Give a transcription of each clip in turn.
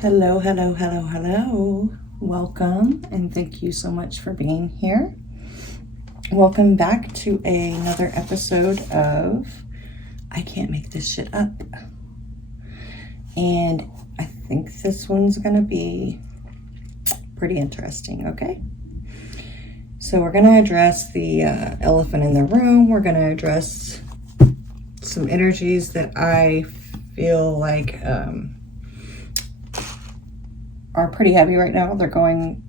Hello, hello, hello, hello. Welcome, and thank you so much for being here. Welcome back to another episode of I Can't Make This Shit Up. And I think this one's gonna be pretty interesting, okay? So we're gonna address the elephant in the room. We're gonna address some energies that I feel like are pretty heavy right now. They're going,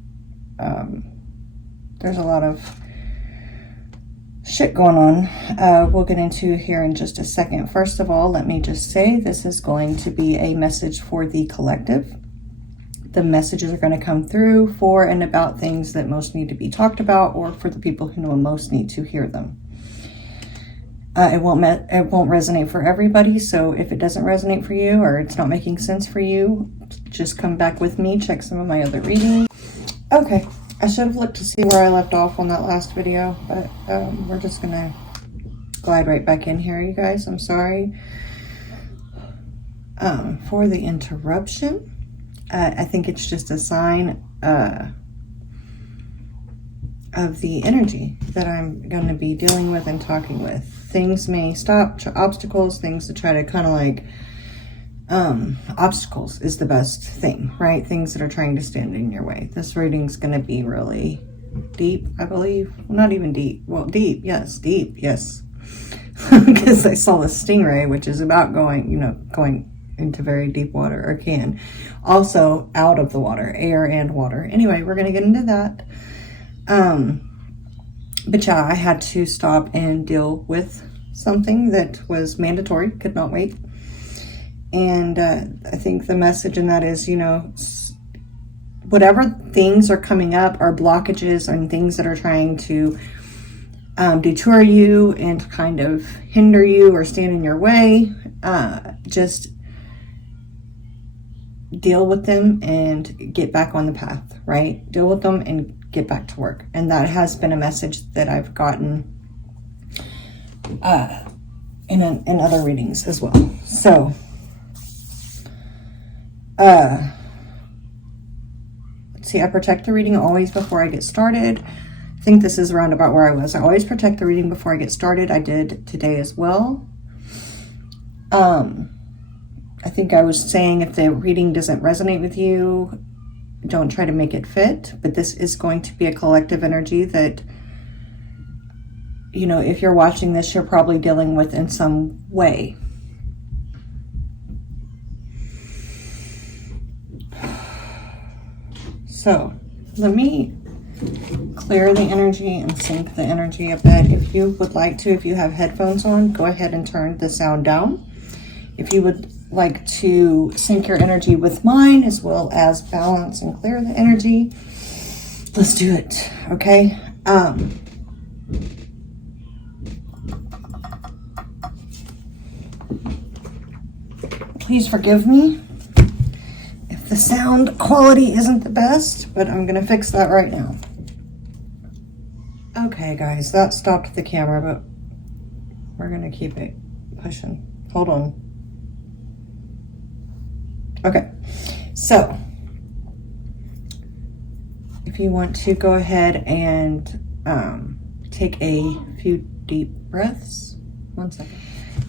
there's a lot of shit going on. We'll get into here in just a second. First of all, let me just say this is going to be a message for the collective. The messages are going to come through for and about things that most need to be talked about, or for the people who know most need to hear them. It won't resonate for everybody, so if it doesn't resonate for you or it's not making sense for you, just come back with me, check some of my other readings. Okay, I should have looked to see where I left off on that last video, but we're just gonna glide right back in here, you guys. I'm sorry for the interruption. I think it's just a sign of the energy that I'm going to be dealing with and talking with. Things may stop, obstacles, things to try to kind of like, obstacles is the best thing, right? Things that are trying to stand in your way. This reading's going to be really deep, I believe. Not even deep. Well, deep, yes. Because I saw the stingray, which is about going into very deep water, or can. Also out of the water, air and water. Anyway, we're going to get into that. But yeah, I had to stop and deal with something that was mandatory, could not wait. And I think the message in that is, whatever things are coming up are blockages and things that are trying to detour you and kind of hinder you or stand in your way. Just deal with them and get back on the path, right? Deal with them and get back to work. And that has been a message that I've gotten in other readings as well. So let's see, I protect the reading always before I get started. I think this is around about where I was. I always protect the reading before I get started. I did today as well. I think I was saying if the reading doesn't resonate with you, don't try to make it fit, but this is going to be a collective energy that, if you're watching this, you're probably dealing with in some way. So let me clear the energy and sync the energy a bit. If you would like to, if you have headphones on, go ahead and turn the sound down. If you would like to sync your energy with mine, as well as balance and clear the energy, let's do it. Okay. Please forgive me if the sound quality isn't the best, but I'm gonna fix that right now. Okay, guys, that stopped the camera, but we're gonna keep it pushing. Hold on. Okay, so if you want to go ahead and take a few deep breaths. 1 second.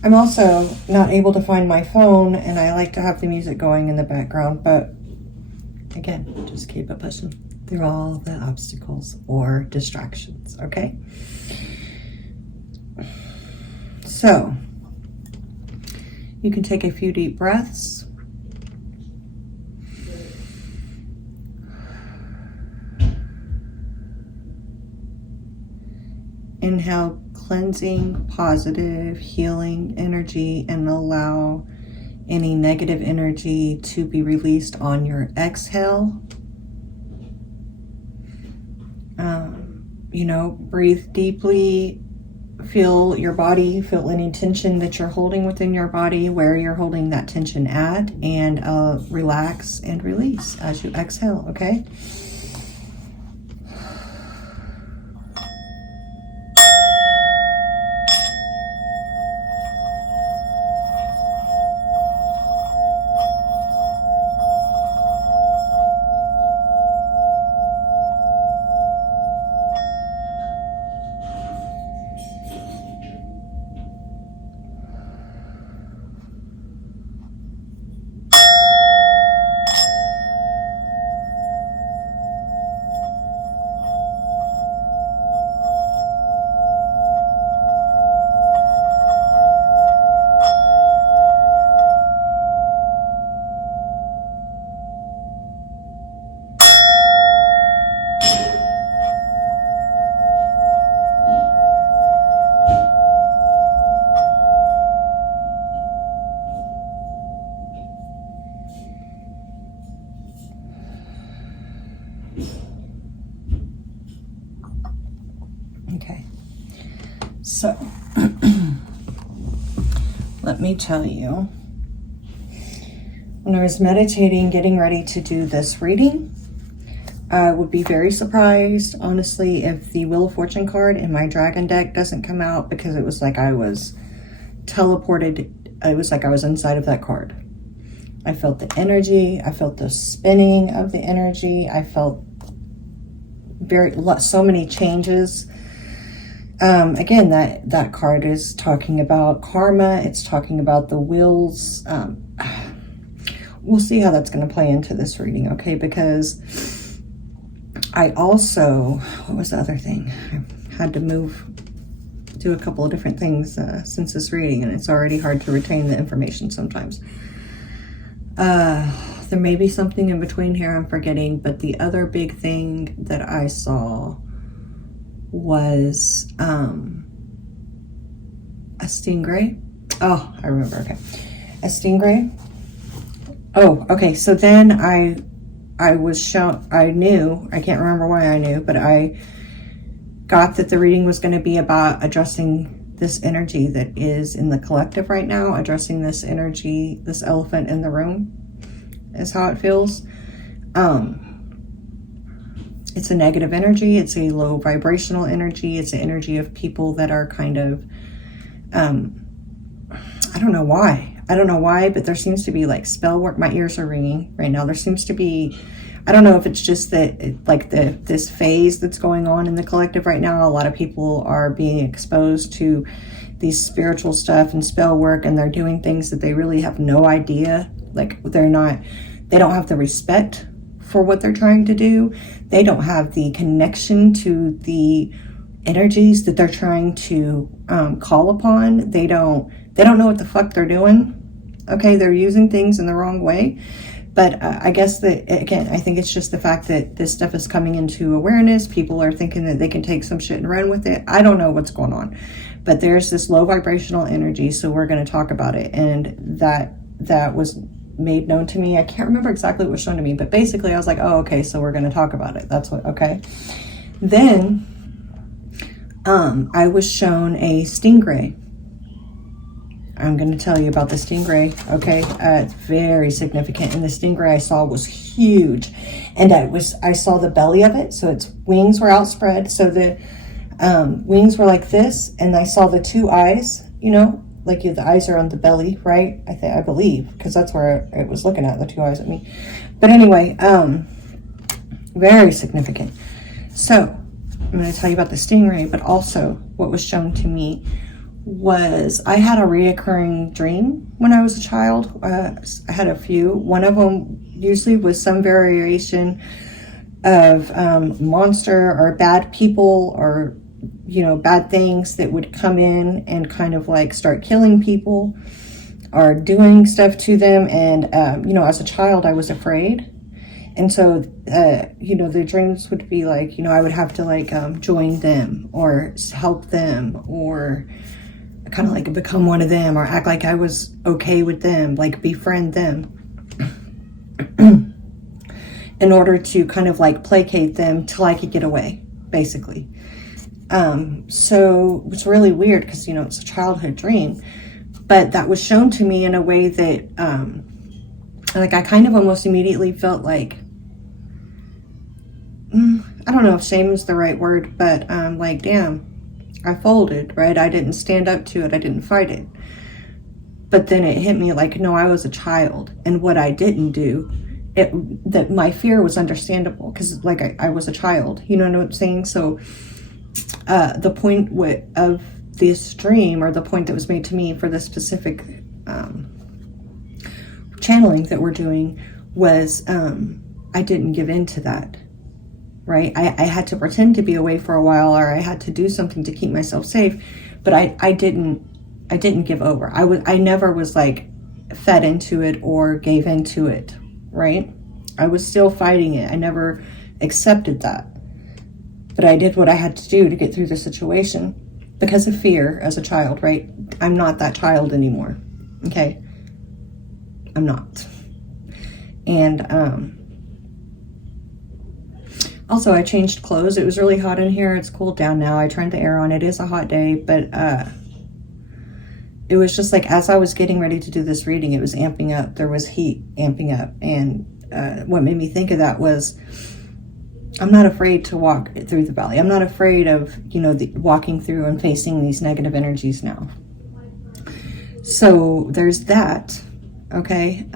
I'm also not able to find my phone, and I like to have the music going in the background, but again, just keep it pushing through all the obstacles or distractions, okay? So you can take a few deep breaths. Inhale cleansing, positive, healing energy, and allow any negative energy to be released on your exhale. Breathe deeply, feel your body, feel any tension that you're holding within your body, where you're holding that tension at, and relax and release as you exhale, okay? Okay, so let me tell you, when I was meditating, getting ready to do this reading, I would be very surprised, honestly, if the Wheel of Fortune card in my dragon deck doesn't come out, because it was like I was teleported. It was like I was inside of that card. I felt the energy. I felt the spinning of the energy. I felt so many changes. Again, that card is talking about karma. It's talking about the wheels. We'll see how that's going to play into this reading, okay? Because I also, what was the other thing? I had to do a couple of different things since this reading, and it's already hard to retain the information sometimes. There may be something in between here I'm forgetting, but the other big thing that I saw was a stingray. Oh, I remember, okay. A stingray. Oh, okay, so then I was shown, I knew, I can't remember why I knew, but I got that the reading was going to be about addressing this energy that is in the collective right now, addressing this energy, this elephant in the room, is how it feels. It's a negative energy. It's a low vibrational energy. It's an energy of people that are kind of, I don't know why. I don't know why, but there seems to be like spell work. My ears are ringing right now. There seems to be, I don't know if it's just that like this phase that's going on in the collective right now. A lot of people are being exposed to these spiritual stuff and spell work, and they're doing things that they really have no idea. Like they don't have the respect for what they're trying to do. They don't have the connection to the energies that they're trying to call upon. They don't know what the fuck they're doing. Okay, they're using things in the wrong way. But I guess that, again, I think it's just the fact that this stuff is coming into awareness. People are thinking that they can take some shit and run with it. I don't know what's going on. But there's this low vibrational energy, so we're going to talk about it. And that was made known to me. I can't remember exactly what was shown to me, but basically I was like, oh, okay, so we're going to talk about it. That's what, okay. Then I was shown a stingray. I'm going to tell you about the stingray, okay? It's very significant, and the stingray I saw was huge, and I saw the belly of it, so its wings were outspread, so the wings were like this, and I saw the two eyes, you know, like the eyes are on the belly, right? I believe, because that's where it was looking at, the two eyes at me. But anyway, very significant. So I'm going to tell you about the stingray, but also what was shown to me was I had a reoccurring dream when I was a child. I had a few. One of them usually was some variation of monster or bad people or, you know, bad things that would come in and kind of like start killing people or doing stuff to them. And, you know, as a child, I was afraid. And so, you know, the dreams would be like, you know, I would have to like join them or help them or kind of like become one of them or act like I was okay with them, like befriend them in order to kind of like placate them till I could get away, basically. So it's really weird because, you know, it's a childhood dream, but that was shown to me in a way that, like I kind of almost immediately felt like, I don't know if shame is the right word, but like, damn, I folded, right? I didn't stand up to it. I didn't fight it. But then it hit me like, no, I was a child. And what I didn't do, that my fear was understandable because like I was a child, you know what I'm saying? So the point of this dream, or the point that was made to me for this specific channeling that we're doing was I didn't give in to that. Right? I had to pretend to be away for a while, or I had to do something to keep myself safe, but I didn't give over. I never was like fed into it or gave into it, right? I was still fighting it. I never accepted that. But I did what I had to do to get through the situation because of fear as a child, right? I'm not that child anymore. Okay? I'm not. And Also, I changed clothes. It was really hot in here. It's cooled down now. I turned the air on. It is a hot day, but it was just like, as I was getting ready to do this reading, it was amping up. There was heat amping up. And what made me think of that was, I'm not afraid to walk through the valley. I'm not afraid of, walking through and facing these negative energies now. So there's that. Okay.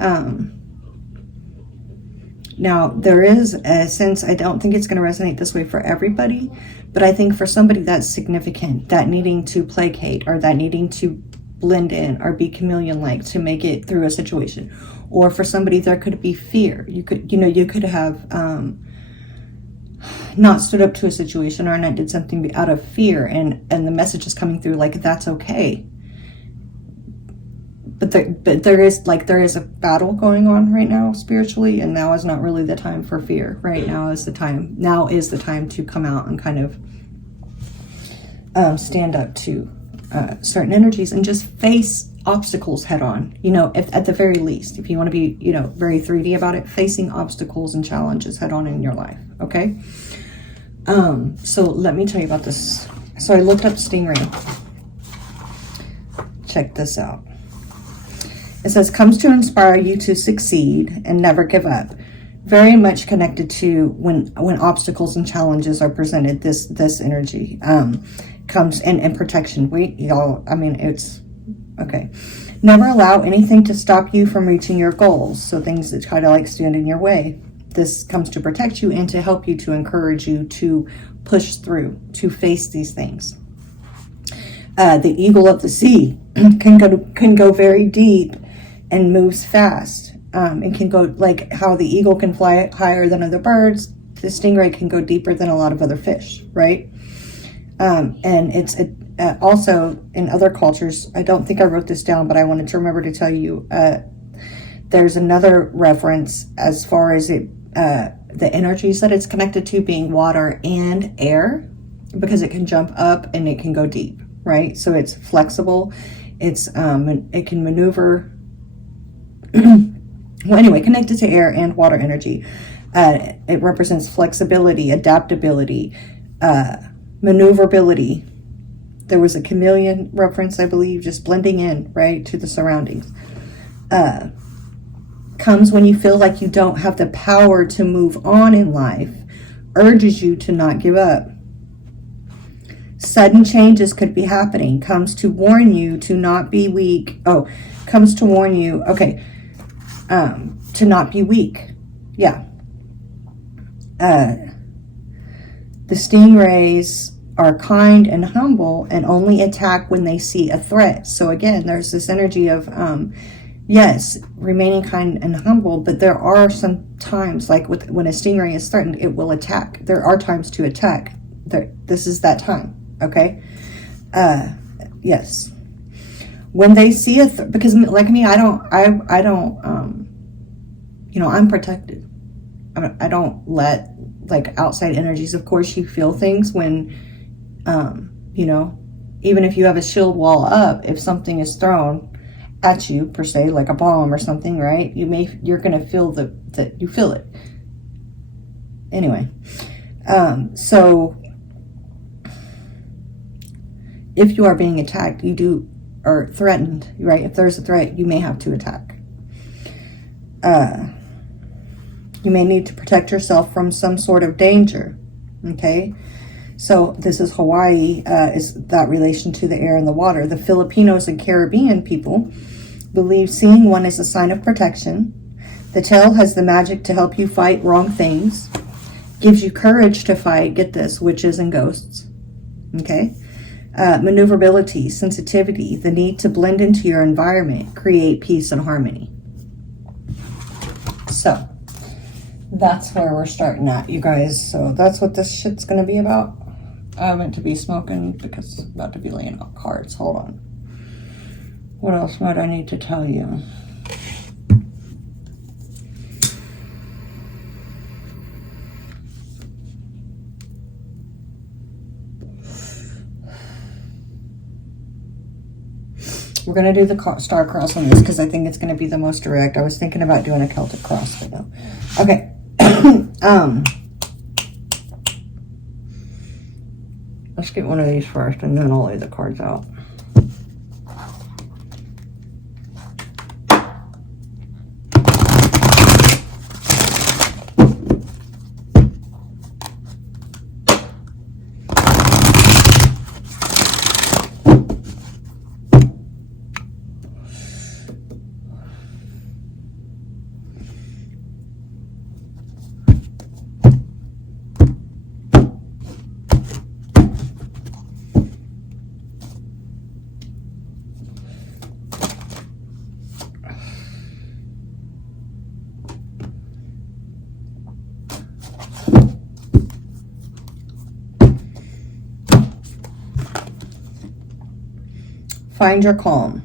Now, there is a sense, I don't think it's going to resonate this way for everybody, but I think for somebody that's significant, that needing to placate, or that needing to blend in or be chameleon-like to make it through a situation, or for somebody there could be fear. You could have not stood up to a situation or not did something out of fear, and the message is coming through like, that's okay. But there is a battle going on right now spiritually, and now is not really the time for fear. Right now is the time. Now is the time to come out and kind of stand up to certain energies and just face obstacles head on. If at the very least, if you want to be very 3D about it, facing obstacles and challenges head on in your life. Okay. So let me tell you about this. So I looked up stingray. Check this out. It says, comes to inspire you to succeed and never give up. Very much connected to when obstacles and challenges are presented, this energy comes in protection. It's okay. Never allow anything to stop you from reaching your goals. So things that try to like stand in your way. This comes to protect you and to help you, to encourage you to push through, to face these things. The eagle of the sea can go very deep and moves fast. It can go like how the eagle can fly higher than other birds. The stingray can go deeper than a lot of other fish, right? And it's also in other cultures. I don't think I wrote this down, but I wanted to remember to tell you. There's another reference as far as the energies that it's connected to being water and air, because it can jump up and it can go deep, right? So it's flexible. It can maneuver. Well, anyway, connected to air and water energy. It represents flexibility, adaptability, maneuverability. There was a chameleon reference, I believe, just blending in, right, to the surroundings. Comes when you feel like you don't have the power to move on in life, urges you to not give up. Sudden changes could be happening, comes to warn you to not be weak. Comes to warn you, okay, to not be weak. Yeah. The stingrays are kind and humble and only attack when they see a threat. So again, there's this energy of, yes, remaining kind and humble, but there are some times, like when a stingray is threatened, it will attack. There are times to attack. This is that time, okay? Yes. When they see because like me, I'm protected. I don't let like outside energies. Of course, you feel things when, even if you have a shield wall up, if something is thrown at you per se, like a bomb or something, right? You're going to feel that you feel it. Anyway, so if you are being attacked, or threatened, right? If there's a threat, you may have to attack. You may need to protect yourself from some sort of danger. Okay. So this is Hawaii, is that relation to the air and the water. The Filipinos and Caribbean people believe seeing one is a sign of protection. The tail has the magic to help you fight wrong things. Gives you courage to fight, get this, witches and ghosts. Okay. Maneuverability, sensitivity, the need to blend into your environment, create peace and harmony. So that's where we're starting at, you guys. So that's what this shit's going to be about. I meant to be smoking because I'm about to be laying out cards. Hold on. What else might I need to tell you? We're going to do the star cross on this because I think it's going to be the most direct. I was thinking about doing a Celtic cross, but no. Okay. Let's get one of these first, and then I'll lay the cards out. Find your calm.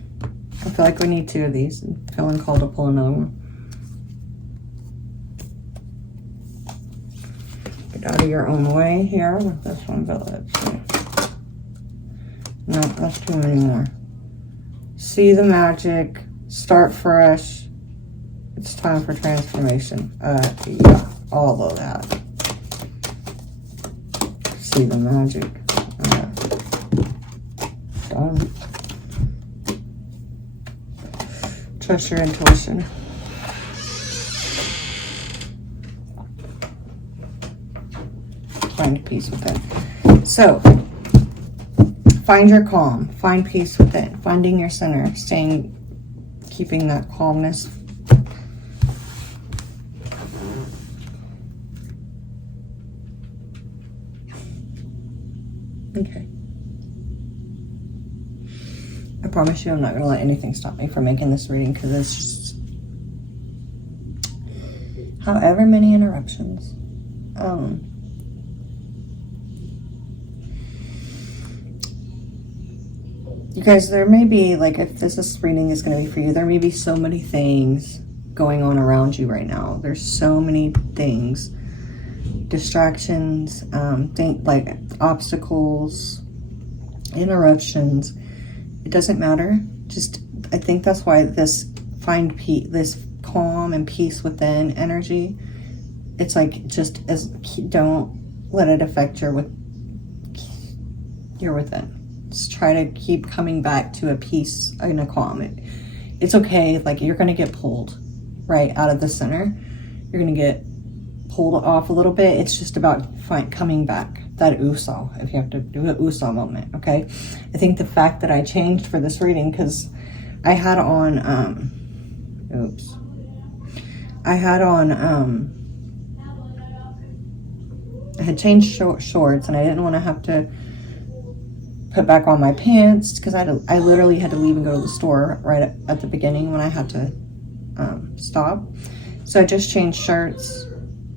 I feel like we need 2 of these. I'm feeling called to pull another one. Get out of your own way here with this one, but let's see. No, that's too many more. See the magic. Start fresh. It's time for transformation. Yeah, all of that. See the magic. Done. Trust your intuition. Find peace within. So, find your calm. Find peace within. Finding your center. Keeping that calmness. Okay. I promise you I'm not going to let anything stop me from making this reading, because it's just however many interruptions. You guys, there may be, like, if this reading is going to be for you, there may be so many things going on around you right now. There's so many things. Distractions, like obstacles, interruptions. It doesn't matter. Just, I think that's why this find peace, this calm and peace within energy, it's like, just as, don't let it affect your within. Just try to keep coming back to a peace and a calm. It's okay. Like, you're going to get pulled right out of the center. You're going to get pulled off a little bit. It's just about coming back. That uso, if you have to do an uso moment, okay? I think the fact that I changed for this reading, because I had on, I had changed shorts, and I didn't want to have to put back on my pants, because I literally had to leave and go to the store right at the beginning when I had to stop. So I just changed shirts.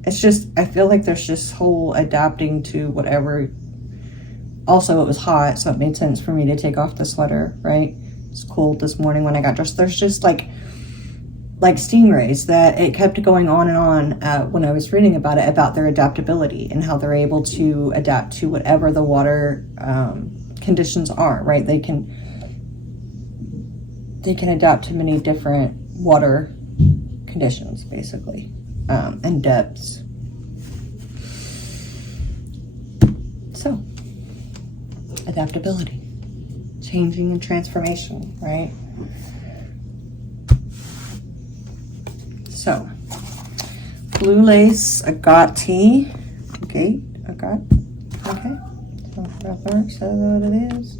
It's just, I feel like there's this whole adapting to whatever. Also, it was hot, so it made sense for me to take off the sweater, right? It's cold this morning when I got dressed. There's just like stingrays that it kept going on and on when I was reading about it, about their adaptability and how they're able to adapt to whatever the water conditions are, right? They can adapt to many different water conditions, basically. And depths. So, adaptability, changing and transformation, right? So, blue lace, agate tea, okay, so that works, that's what it is.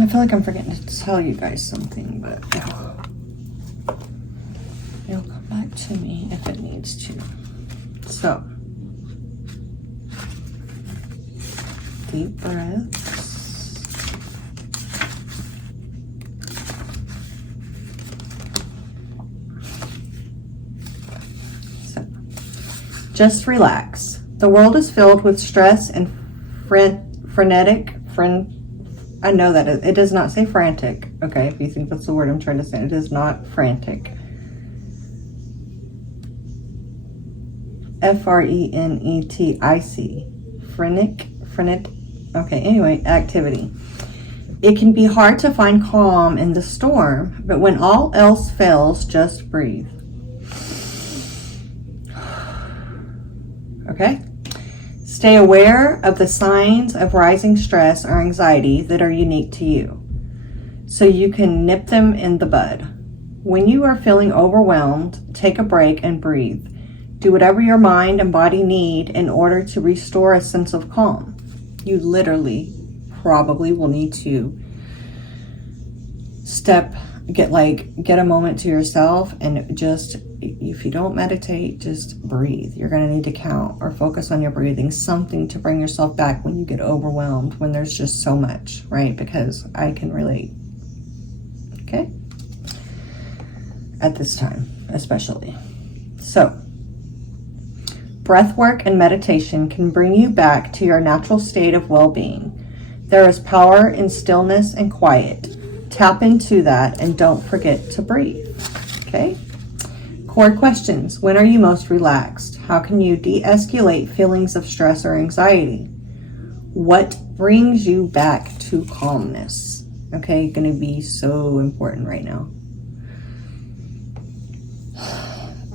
I feel like I'm forgetting to tell you guys something, but it'll come back to me if it needs to. So, deep breaths. So, just relax. The world is filled with stress and I know that it does not say frantic. Okay, if you think that's the word I'm trying to say, it is not frantic. Frenetic. Frenetic. Okay, anyway, activity. It can be hard to find calm in the storm, but when all else fails, just breathe. Okay? Stay aware of the signs of rising stress or anxiety that are unique to you, so you can nip them in the bud. When you are feeling overwhelmed, take a break and breathe. Do whatever your mind and body need in order to restore a sense of calm. You literally probably will need to get a moment to yourself, and just, if you don't meditate, just breathe. You're going to need to count or focus on your breathing, something to bring yourself back when you get overwhelmed, when there's just so much, right? Because I can relate. Okay? At this time, especially. So, breath work and meditation can bring you back to your natural state of well-being. There is power in stillness and quiet. Tap into that and don't forget to breathe. Okay? Core questions. When are you most relaxed? How can you de-escalate feelings of stress or anxiety? What brings you back to calmness? Okay, going to be so important right now.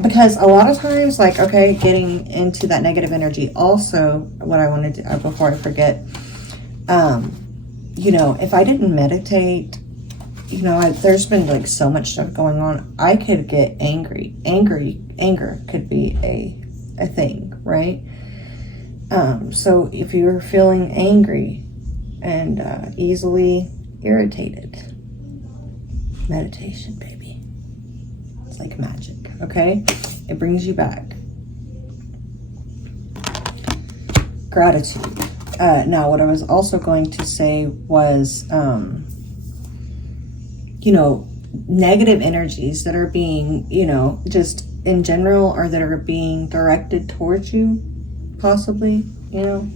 Because a lot of times, like, okay, getting into that negative energy. Also, what I wanted to, before I forget, you know, if I didn't meditate, you know, there's been like so much stuff going on. I could get angry. Anger could be a thing, right? So if you're feeling angry and easily irritated, meditation, baby. It's like magic, okay? It brings you back. Gratitude. Now, what I was also going to say was, you know, negative energies that are being, you know, just in general, or that are being directed towards you, possibly, you know,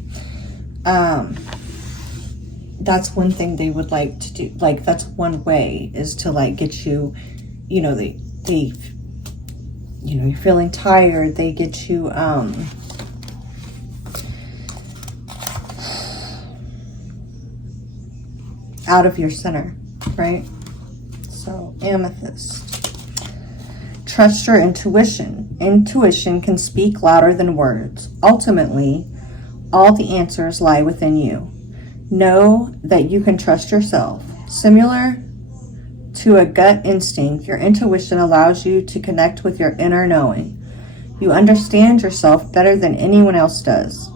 that's one thing they would like to do. Like, that's one way, is to like get you, you know, they you know, you're feeling tired, they get you out of your center, right? So, amethyst. Trust your intuition. Intuition can speak louder than words. Ultimately, all the answers lie within you. Know that you can trust yourself. Similar to a gut instinct, your intuition allows you to connect with your inner knowing. You understand yourself better than anyone else does.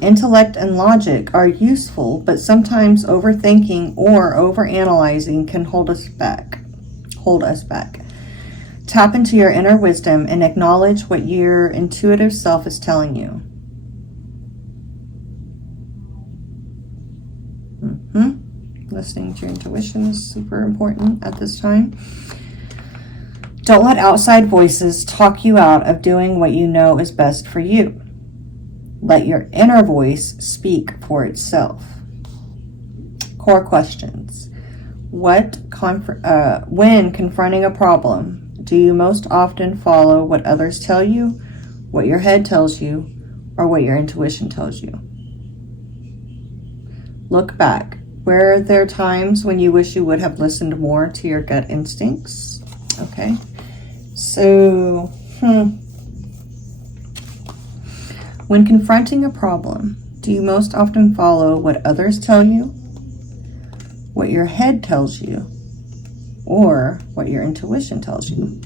Intellect and logic are useful, but sometimes overthinking or overanalyzing can hold us back. Tap into your inner wisdom and acknowledge what your intuitive self is telling you. Listening to your intuition is super important at this time. Don't let outside voices talk you out of doing what you know is best for you. Let your inner voice speak for itself. Core questions. When confronting a problem, do you most often follow what others tell you, what your head tells you, or what your intuition tells you? Look back. Were there times when you wish you would have listened more to your gut instincts? Okay. So, when confronting a problem, do you most often follow what others tell you, what your head tells you, or what your intuition tells you?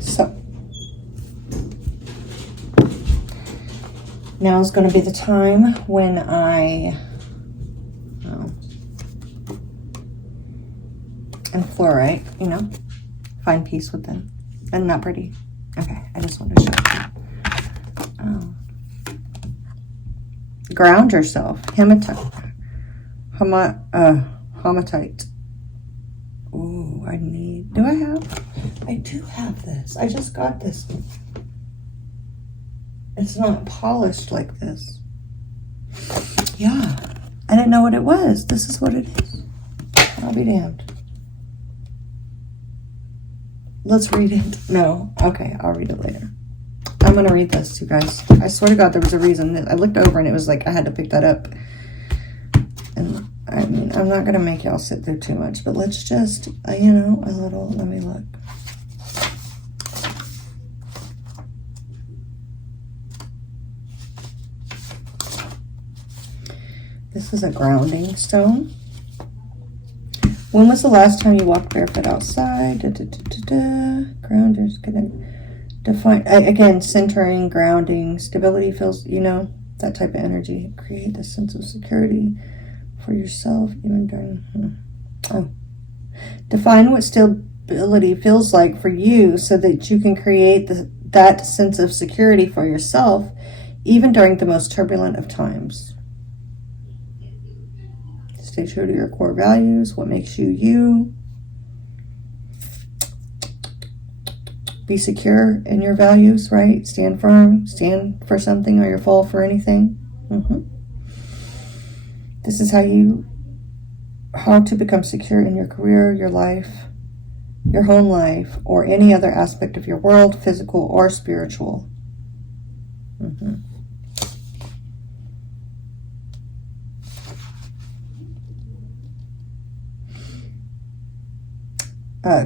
So, now is going to be the time when I and fluorite, you know, find peace within. Isn't that pretty? Okay, I just want to show you. Ground yourself. Hematite. Ooh, I do have this. I just got this. It's not polished like this. Yeah, I didn't know what it was. This is what it is. I'll be damned. Let's read it. No, okay, I'll read it later. I'm I'm going to read this, you guys. I swear to God, there was a reason. I looked over and it was like I had to pick that up. And I mean, I'm not going to make y'all sit through too much, but let's just, you know, a little, let me look. This is a grounding stone. When was the last time you walked barefoot outside? Grounders gonna define, again, centering, grounding, stability feels, you know, that type of energy. Create a sense of security for yourself, even during, define what stability feels like for you so that you can create that sense of security for yourself, even during the most turbulent of times. Stay true to your core values, what makes you you. Be secure in your values, right? Stand firm, stand for something, or you fall for anything. This is how to become secure in your career, your life, your home life, or any other aspect of your world, physical or spiritual.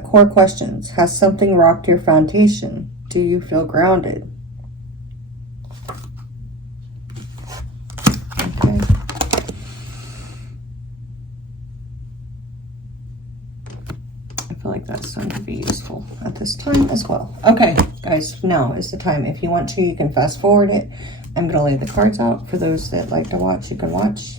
Core questions. Has something rocked your foundation? Do you feel grounded? Okay. I feel like that's going to be useful at this time as well. Okay, guys, now is the time. If you want to, you can fast forward it. I'm going to lay the cards out. For those that like to watch, you can watch.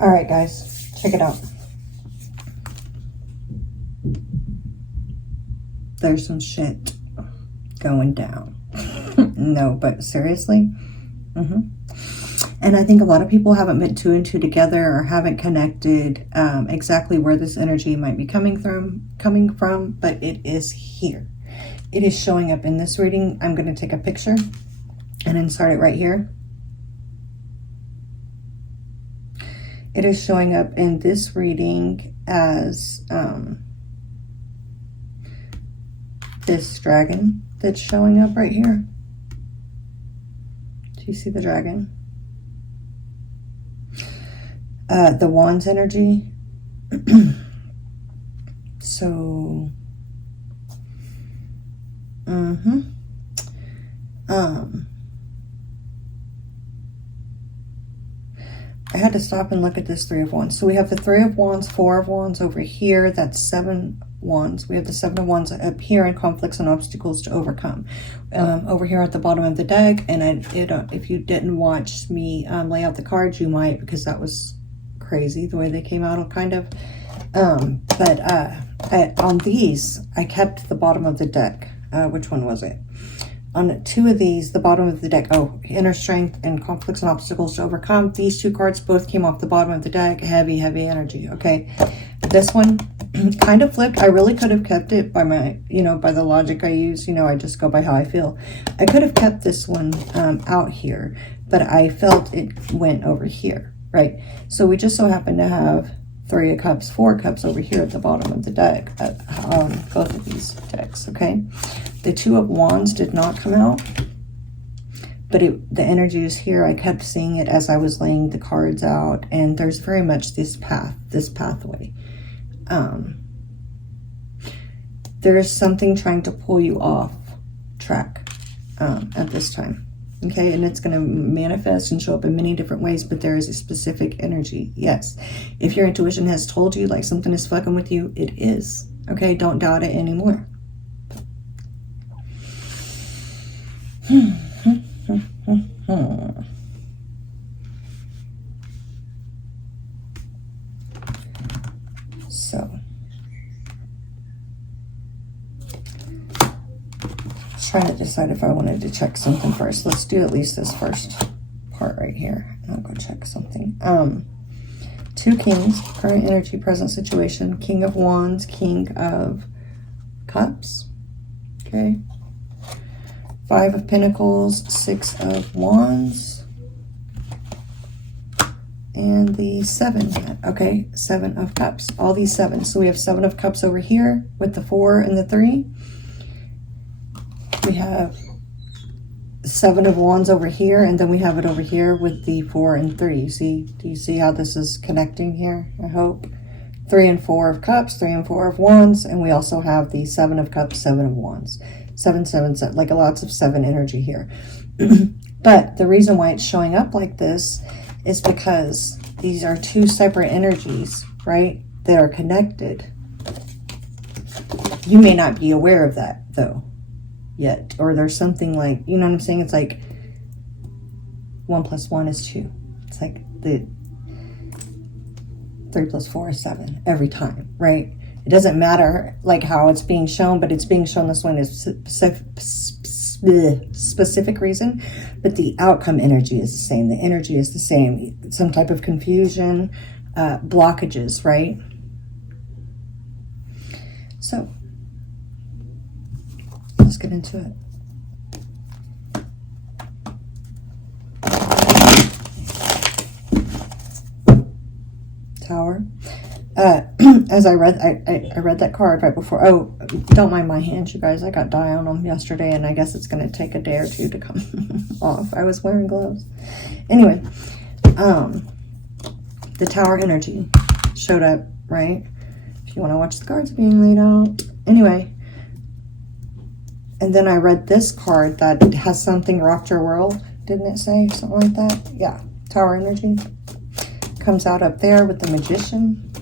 All right, guys, check it out. There's some shit going down. No, but seriously. And I think a lot of people haven't been two and two together, or haven't connected exactly where this energy might be coming from, but it is here. It is showing up in this reading. I'm going to take a picture and insert it right here. It is showing up in this reading as this dragon that's showing up right here. Do you see the dragon? The wands energy. So, I had to stop and look at this Three of Wands. So we have the Three of Wands, Four of Wands over here. That's 7 Wands. We have the 7 of Wands up here, and conflicts and obstacles to overcome. Over here at the bottom of the deck, and if you didn't watch me lay out the cards, you might, because that was crazy the way they came out, kind of. On these, I kept the bottom of the deck. Which one was it? On 2 of these, the bottom of the deck, inner strength and conflicts and obstacles to overcome. These 2 cards both came off the bottom of the deck. Heavy energy. Okay. This one kind of flipped. I really could have kept it by my, by the logic I use. I just go by how I feel. I could have kept this one out here, but I felt it went over here, right? So we just so happen to have 3 of Cups, 4 of Cups over here at the bottom of the deck on both of these decks, okay? The 2 of Wands did not come out, but the energy is here. I kept seeing it as I was laying the cards out, and there's very much this pathway. There's something trying to pull you off track at this time. Okay, and it's going to manifest and show up in many different ways, but there is a specific energy. Yes, if your intuition has told you like something is fucking with you, it is. Okay, don't doubt it anymore. So, trying to decide if I wanted to check something first. Let's do at least this first part right here. I'll go check something. 2 Kings, current energy, present situation. King of Wands, King of Cups. Okay. 5 of Pentacles, 6 of Wands, and the 7. Okay, 7 of Cups. All these 7. So we have 7 of Cups over here with the 4 and the 3. We have 7 of Wands over here, and then we have it over here with the 4 and 3. Do you see how this is connecting here? I hope. 3 and 4 of Cups, 3 and 4 of Wands, and we also have the 7 of Cups, 7 of Wands. 7, 7, 7, like lots of 7 energy here. But the reason why it's showing up like this is because these are 2 separate energies, right? That are connected. You may not be aware of that, though, yet. Or there's something like, you know what I'm saying? It's like 1 + 1 is 2. It's like the 3 + 4 is 7 every time, right? It doesn't matter like how it's being shown, but it's being shown this way in a specific reason. But the outcome energy is the same. The energy is the same. Some type of confusion, blockages, right? So let's get into it. Tower. As I read that card right before. Oh, don't mind my hands, you guys. I got dye on them yesterday, and I guess it's going to take a day or 2 to come off. I was wearing gloves. Anyway, the Tower energy showed up, right? If you want to watch the cards being laid out. Anyway, and then I read this card that has something rocked your world. Didn't it say something like that? Yeah, Tower energy comes out up there with the Magician.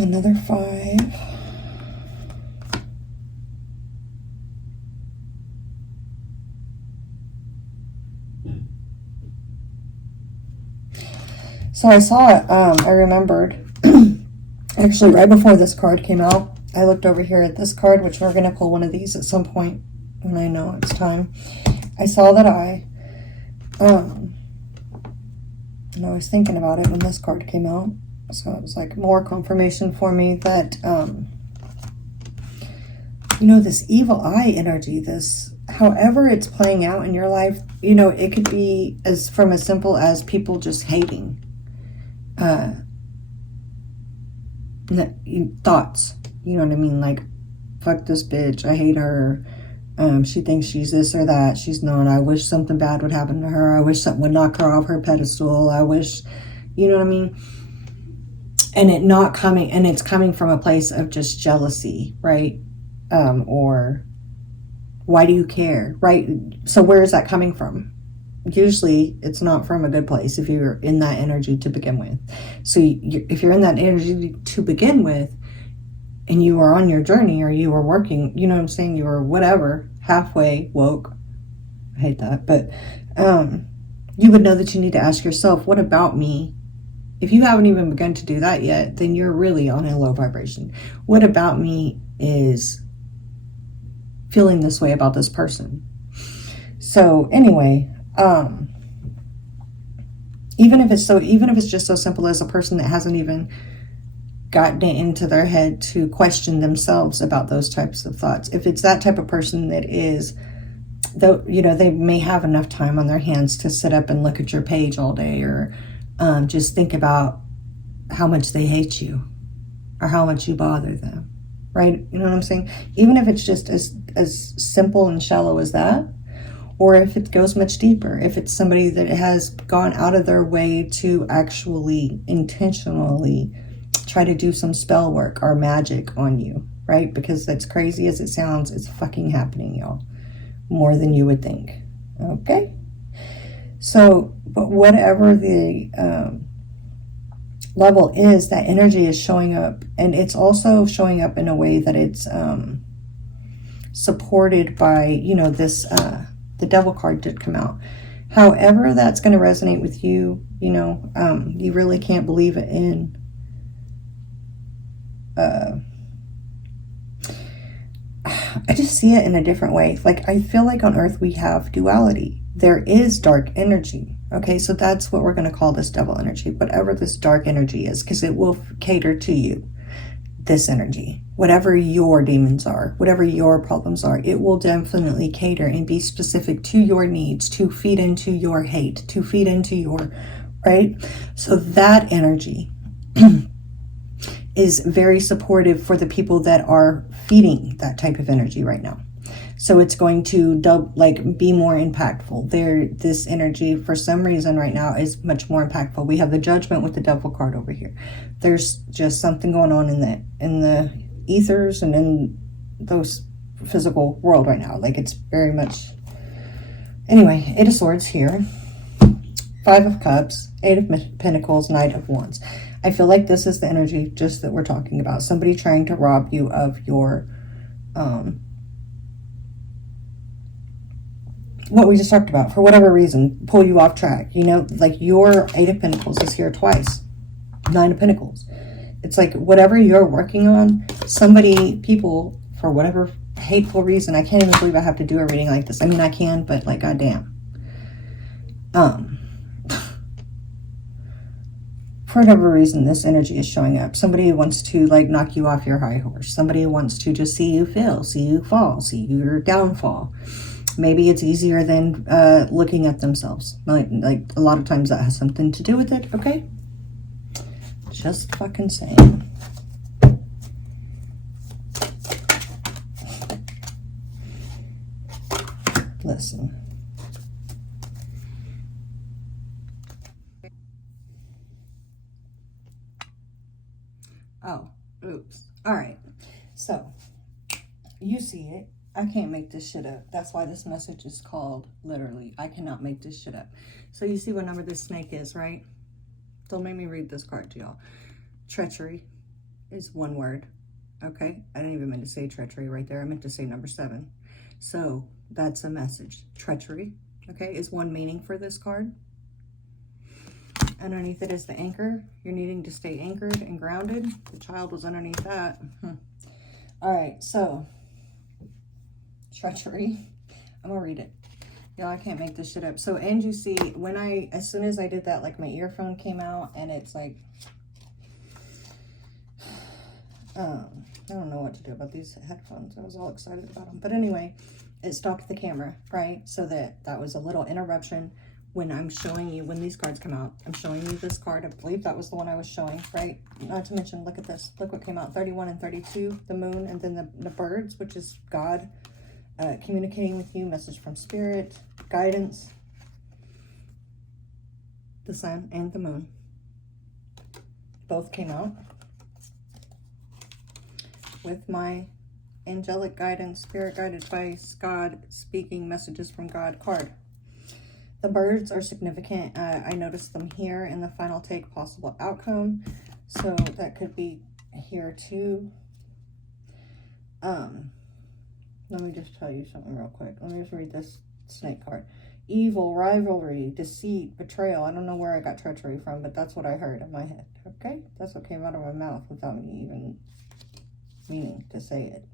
Another 5. So I saw it, I remembered, actually right before this card came out, I looked over here at this card, which we're going to pull one of these at some point when I know it's time. I saw that and I was thinking about it when this card came out. So it was like more confirmation for me that, you know, this evil eye energy, this, however it's playing out in your life, you know, it could be as simple as people just hating. Thoughts, you know what I mean? Like, fuck this bitch, I hate her. She thinks she's this or that. She's not. I wish something bad would happen to her. I wish something would knock her off her pedestal. I wish, you know what I mean? And it's coming from a place of just jealousy, right? Or why do you care, right? So where is that coming from? Usually it's not from a good place if you're in that energy to begin with. So if you're in that energy to begin with, and you are on your journey, or you are working, you know what I'm saying, you are whatever, halfway woke, I hate that, but you would know that you need to ask yourself, what about me? If you haven't even begun to do that yet, then you're really on a low vibration. What about me is feeling this way about this person? So anyway, even if it's just so simple as a person that hasn't even gotten it into their head to question themselves about those types of thoughts. If it's that type of person that is, though, you know, they may have enough time on their hands to sit up and look at your page all day, or just think about how much they hate you or how much you bother them, right? You know what I'm saying? Even if it's just as simple and shallow as that, or if it goes much deeper, if it's somebody that has gone out of their way to actually intentionally try to do some spell work or magic on you, right? Because that's crazy as it sounds, it's fucking happening, y'all. More than you would think. Okay? So, but whatever the level is, that energy is showing up, and it's also showing up in a way that it's supported by, you know, this, the Devil card did come out. However that's going to resonate with you, you know, you really can't believe it in I just see it in a different way. Like, I feel like on Earth we have duality. There is dark energy. Okay, so that's what we're going to call this devil energy, whatever this dark energy is, because it will cater to you. This energy, whatever your demons are, whatever your problems are, it will definitely cater and be specific to your needs, to feed into your hate, to feed into your, right? So that energy is very supportive for the people that are feeding that type of energy right now. So it's going to be more impactful. This energy, for some reason right now, is much more impactful. We have the Judgment with the Devil card over here. There's just something going on in the ethers and in those physical world right now. Like, it's very much. Anyway, Eight of Swords here. Five of Cups, Eight of Pentacles, Knight of Wands. I feel like this is the energy just that we're talking about. Somebody trying to rob you of your, what we just talked about, for whatever reason, pull you off track. You know, like your Eight of Pentacles is here twice. Nine of Pentacles. It's like whatever you're working on, people, for whatever hateful reason, I can't even believe I have to do a reading like this. I mean, I can, but like, goddamn. For whatever reason, this energy is showing up. Somebody wants to like knock you off your high horse. Somebody wants to just see you fail, see you fall, see your downfall. Maybe it's easier than looking at themselves. Like a lot of times that has something to do with it, okay? Just fucking saying. Listen. Oh, oops. All right. So, you see it. I can't make this shit up. That's why this message is called, literally, I cannot make this shit up. So you see what number this snake is, right? Don't make me read this card to y'all. Treachery is one word. Okay? I didn't even mean to say treachery right there. I meant to say number 7. So that's a message. Treachery, okay, is one meaning for this card. Underneath it is the anchor. You're needing to stay anchored and grounded. The child was underneath that. All right, so treachery. I'm gonna read it. Yeah, I can't make this shit up. So, and you see, when as soon as I did that, like my earphone came out and it's like, I don't know what to do about these headphones. I was all excited about them. But anyway, it stopped the camera, right? So that was a little interruption when I'm showing you, when these cards come out. I'm showing you this card. I believe that was the one I was showing, right? Not to mention, look at this. Look what came out, 31 and 32, the moon, and then the birds, which is God communicating with you, message from spirit, guidance, the sun and the moon. Both came out with my angelic guidance, spirit guided advice, God speaking messages from God card. The birds are significant. I noticed them here in the final take, possible outcome. So that could be here too. Let me just tell you something real quick. Let me just read this snake card. Evil, rivalry, deceit, betrayal. I don't know where I got treachery from, but that's what I heard in my head. Okay? That's what came out of my mouth without me even meaning to say it.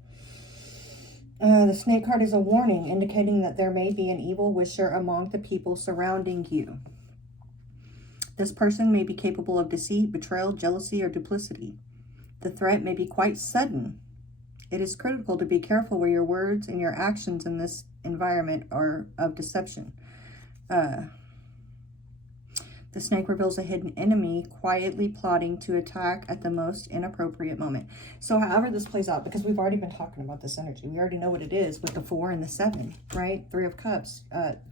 The snake card is a warning indicating that there may be an evil wisher among the people surrounding you. This person may be capable of deceit, betrayal, jealousy, or duplicity. The threat may be quite sudden. It is critical to be careful where your words and your actions in this environment are of deception. The snake reveals a hidden enemy quietly plotting to attack at the most inappropriate moment. So however this plays out, because we've already been talking about this energy, we already know what it is with the 4 and the 7, right? 3 of Cups.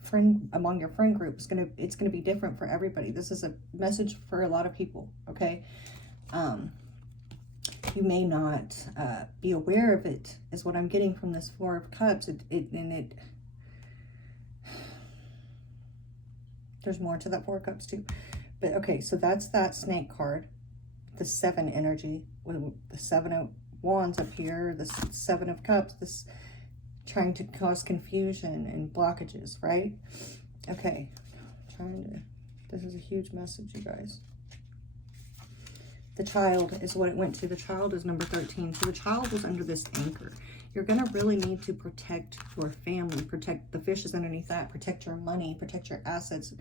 Friend among your friend group is it's gonna be different for everybody. This is a message for a lot of people, okay? You may not be aware of it, is what I'm getting from this 4 of Cups. There's more to that 4 of Cups too. But okay, so that's that snake card. The 7 energy with the 7 of Wands up here, the 7 of Cups, this trying to cause confusion and blockages, right? Okay, this is a huge message, you guys. The child is what it went to. The child is number 13. So the child was under this anchor. You're going to really need to protect your family, protect the fishes underneath that, protect your money, protect your assets.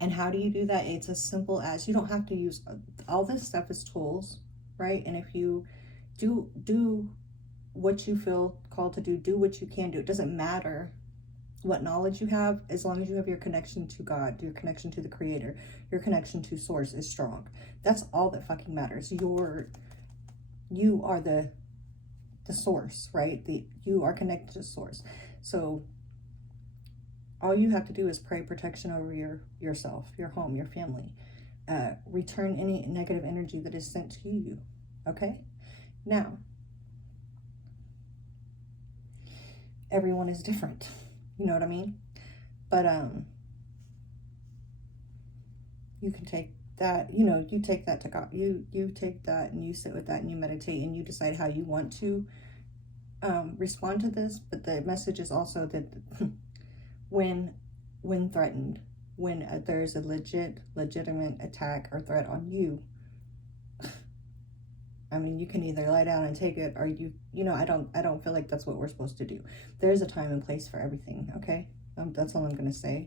And how do you do that? It's as simple as, you don't have to use, all this stuff is tools, right? And if you do what you feel called to do what you can do. It doesn't matter what knowledge you have, as long as you have your connection to God, your connection to the Creator, your connection to Source is strong. That's all that fucking matters. You are the source, right? You are connected to Source. So all you have to do is pray protection over yourself, your home, your family. Return any negative energy that is sent to you. Okay? Now, everyone is different. You know what I mean? But you can take that, you take that to God. You take that and you sit with that and you meditate and you decide how you want to respond to this. But the message is also that when threatened, when there's a legitimate attack or threat on you, I mean, you can either lie down and take it, or I don't feel like that's what we're supposed to do. There's a time and place for everything, okay? That's all I'm going to say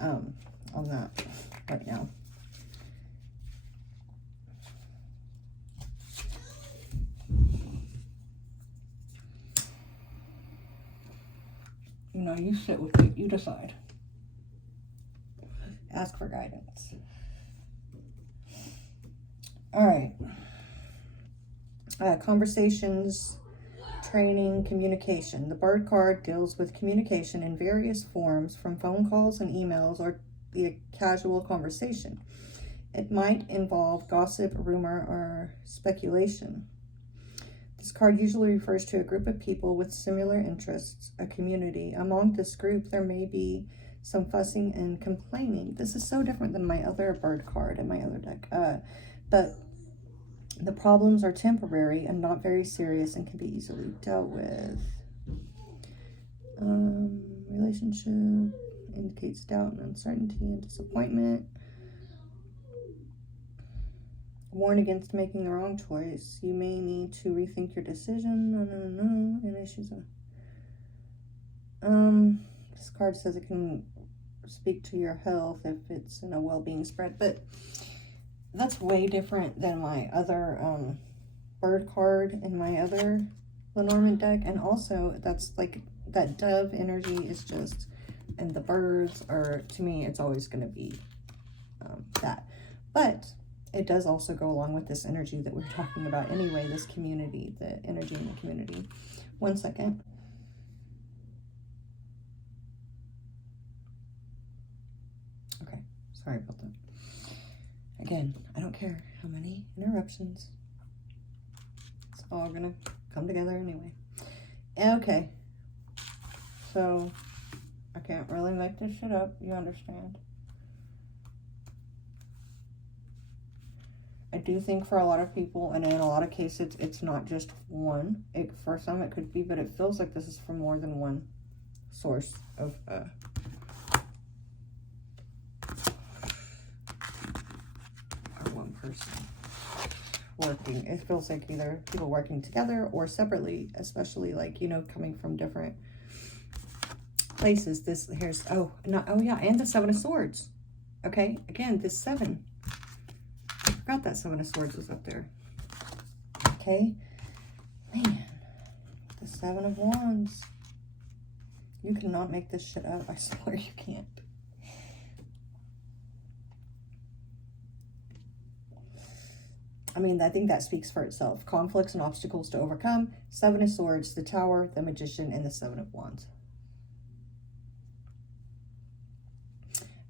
on that right now. You sit with it, you decide. Ask for guidance. All right. Conversations, training, communication. The bird card deals with communication in various forms, from phone calls and emails or the casual conversation. It might involve gossip, rumor, or speculation. This card usually refers to a group of people with similar interests, a community. Among this group, there may be some fussing and complaining. This is so different than my other bird card in my other deck. But the problems are temporary and not very serious and can be easily dealt with. Relationship indicates doubt and uncertainty and disappointment. warn against making the wrong choice. You may need to rethink your decision. And issues. This card says it can speak to your health if it's in a well-being spread, but that's way different than my other bird card in my other Lenormand deck. And also that's like that dove energy is just, and the birds are, to me, it's always going to be that. But it does also go along with this energy that we're talking about anyway, this community, the energy in the community. 1 second. Okay, sorry about that. Again, I don't care how many interruptions. It's all gonna come together anyway. Okay, so I can't really make this shit up, you understand. I do think for a lot of people, and in a lot of cases, it's not just one. For some it could be, but it feels like this is from more than one source of or one person working. It feels like either people working together or separately, especially like, you know, coming from different places. This here's oh yeah, and the 7 of Swords. Okay, again, this 7. I forgot that 7 of Swords was up there. Okay, man, the 7 of Wands. You cannot make this shit up. I swear you can't. I mean, I think that speaks for itself. Conflicts and obstacles to overcome. 7 of Swords, the Tower, the Magician, and the 7 of Wands.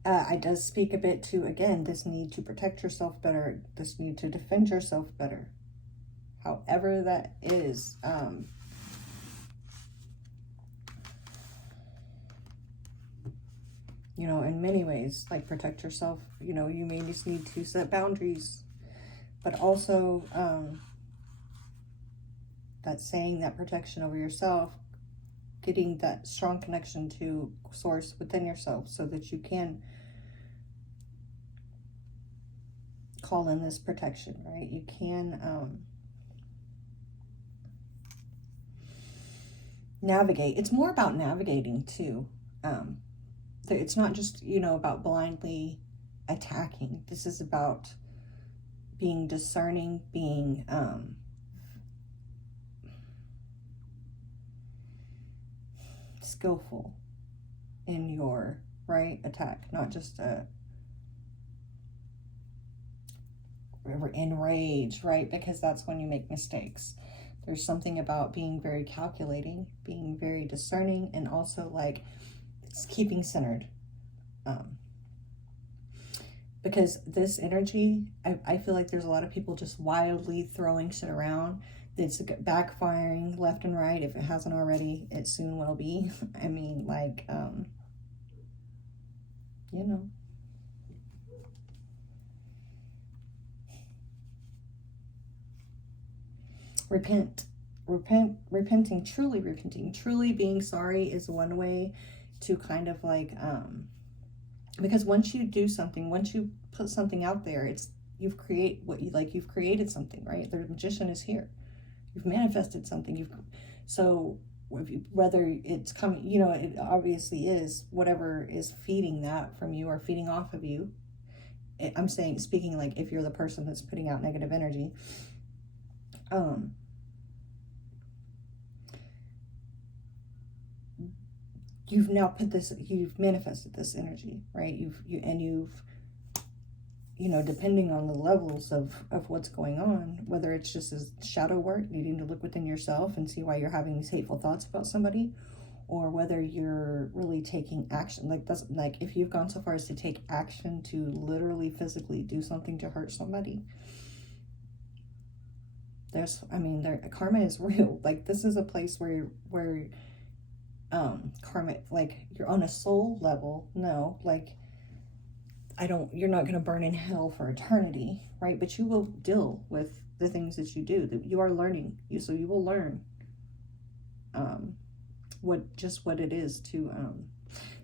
It does speak a bit to, again, this need to protect yourself better, this need to defend yourself better. However that is. You know, in many ways, like protect yourself. You know, you may just need to set boundaries. But also, that saying that protection over yourself, getting that strong connection to source within yourself so that you can call in this protection, right? You can navigate. It's more about navigating too. It's not just, you know, about blindly attacking. This is about being discerning, being skillful in your attack, not just enrage, right? Because that's when you make mistakes. There's something about being very calculating, being very discerning, and also like it's keeping centered. Because this energy, I feel like there's a lot of people just wildly throwing shit around. It's backfiring left and right. If it hasn't already, it soon will be. I mean, like, you know. Repenting, truly being sorry is one way to kind of like, because once you do something, once you put something out there, you've created something, right? The Magician is here. You've manifested something. Whether it's coming, you know, it obviously is whatever is feeding that from you or feeding off of you. I'm speaking like if you're the person that's putting out negative energy, you've now you've manifested this energy, right? You've you know, depending on the levels of what's going on, whether it's just as shadow work, needing to look within yourself and see why you're having these hateful thoughts about somebody, or whether you're really taking action, like if you've gone so far as to take action to literally physically do something to hurt somebody. Karma is real. Like, this is a place where karma, like, you're on a soul level. No, like, you're not going to burn in hell for eternity, right? But you will deal with the things that you do, that you are learning. So you will learn what it is to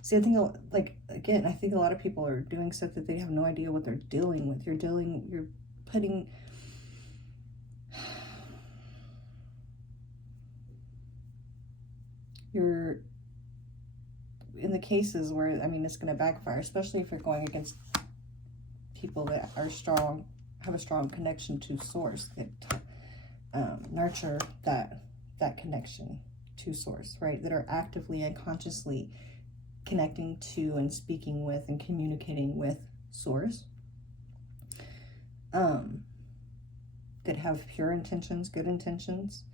see. I think, like, again, I think a lot of people are doing stuff that they have no idea what they're dealing with. You're putting, you're in the cases where, I mean, it's going to backfire, especially if you're going against people that are strong, have a strong connection to source, that nurture that connection to source, right? That are actively and consciously connecting to and speaking with and communicating with source. That have pure intentions, good intentions,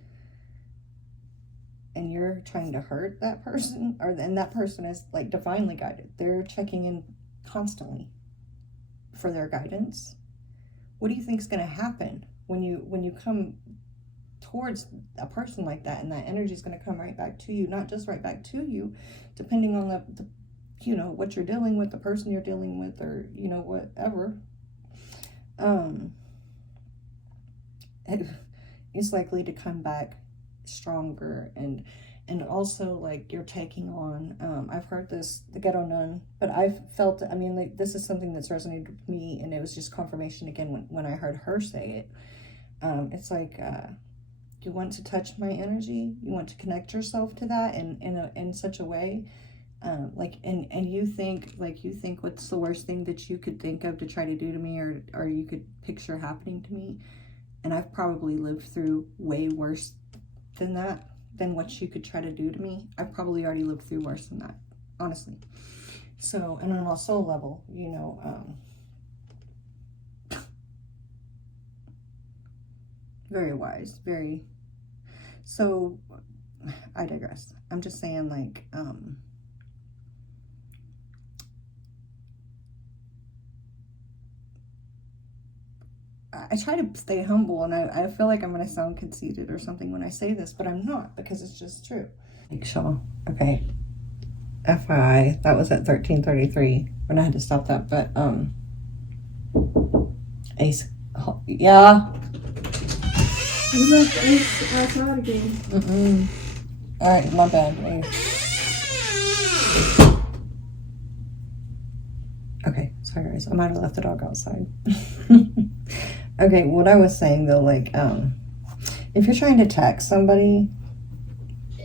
and you're trying to hurt that person, and that person is like divinely guided. They're checking in constantly for their guidance. What do you think is going to happen when you come towards a person like that, and that energy is going to come right back to you? Not just right back to you, depending on the what you're dealing with, the person you're dealing with, or whatever. It's likely to come back stronger, and also like you're taking on, I've heard this, the ghetto nun, but I've felt, I mean, like, this is something that's resonated with me, and it was just confirmation again when I heard her say it. It's like, you want to touch my energy, you want to connect yourself to that in such a way, and you think what's the worst thing that you could think of to try to do to me, or you could picture happening to me. And I've probably lived through way worse than that, than what you could try to do to me. I've probably already lived through worse than that, honestly. So, and on a soul level, very wise, very. So, I digress. I'm just saying, like, I try to stay humble, and I feel like I'm going to sound conceited or something when I say this, but I'm not, because it's just true. Like, Shaw. Okay. FYI, that was at 13:33 when I had to stop that, but, Ace. Oh, yeah. You left Ace outside again. Alright, my bad. Wait. Okay, sorry guys. I might have left the dog outside. Okay, what I was saying though, like, if you're trying to text somebody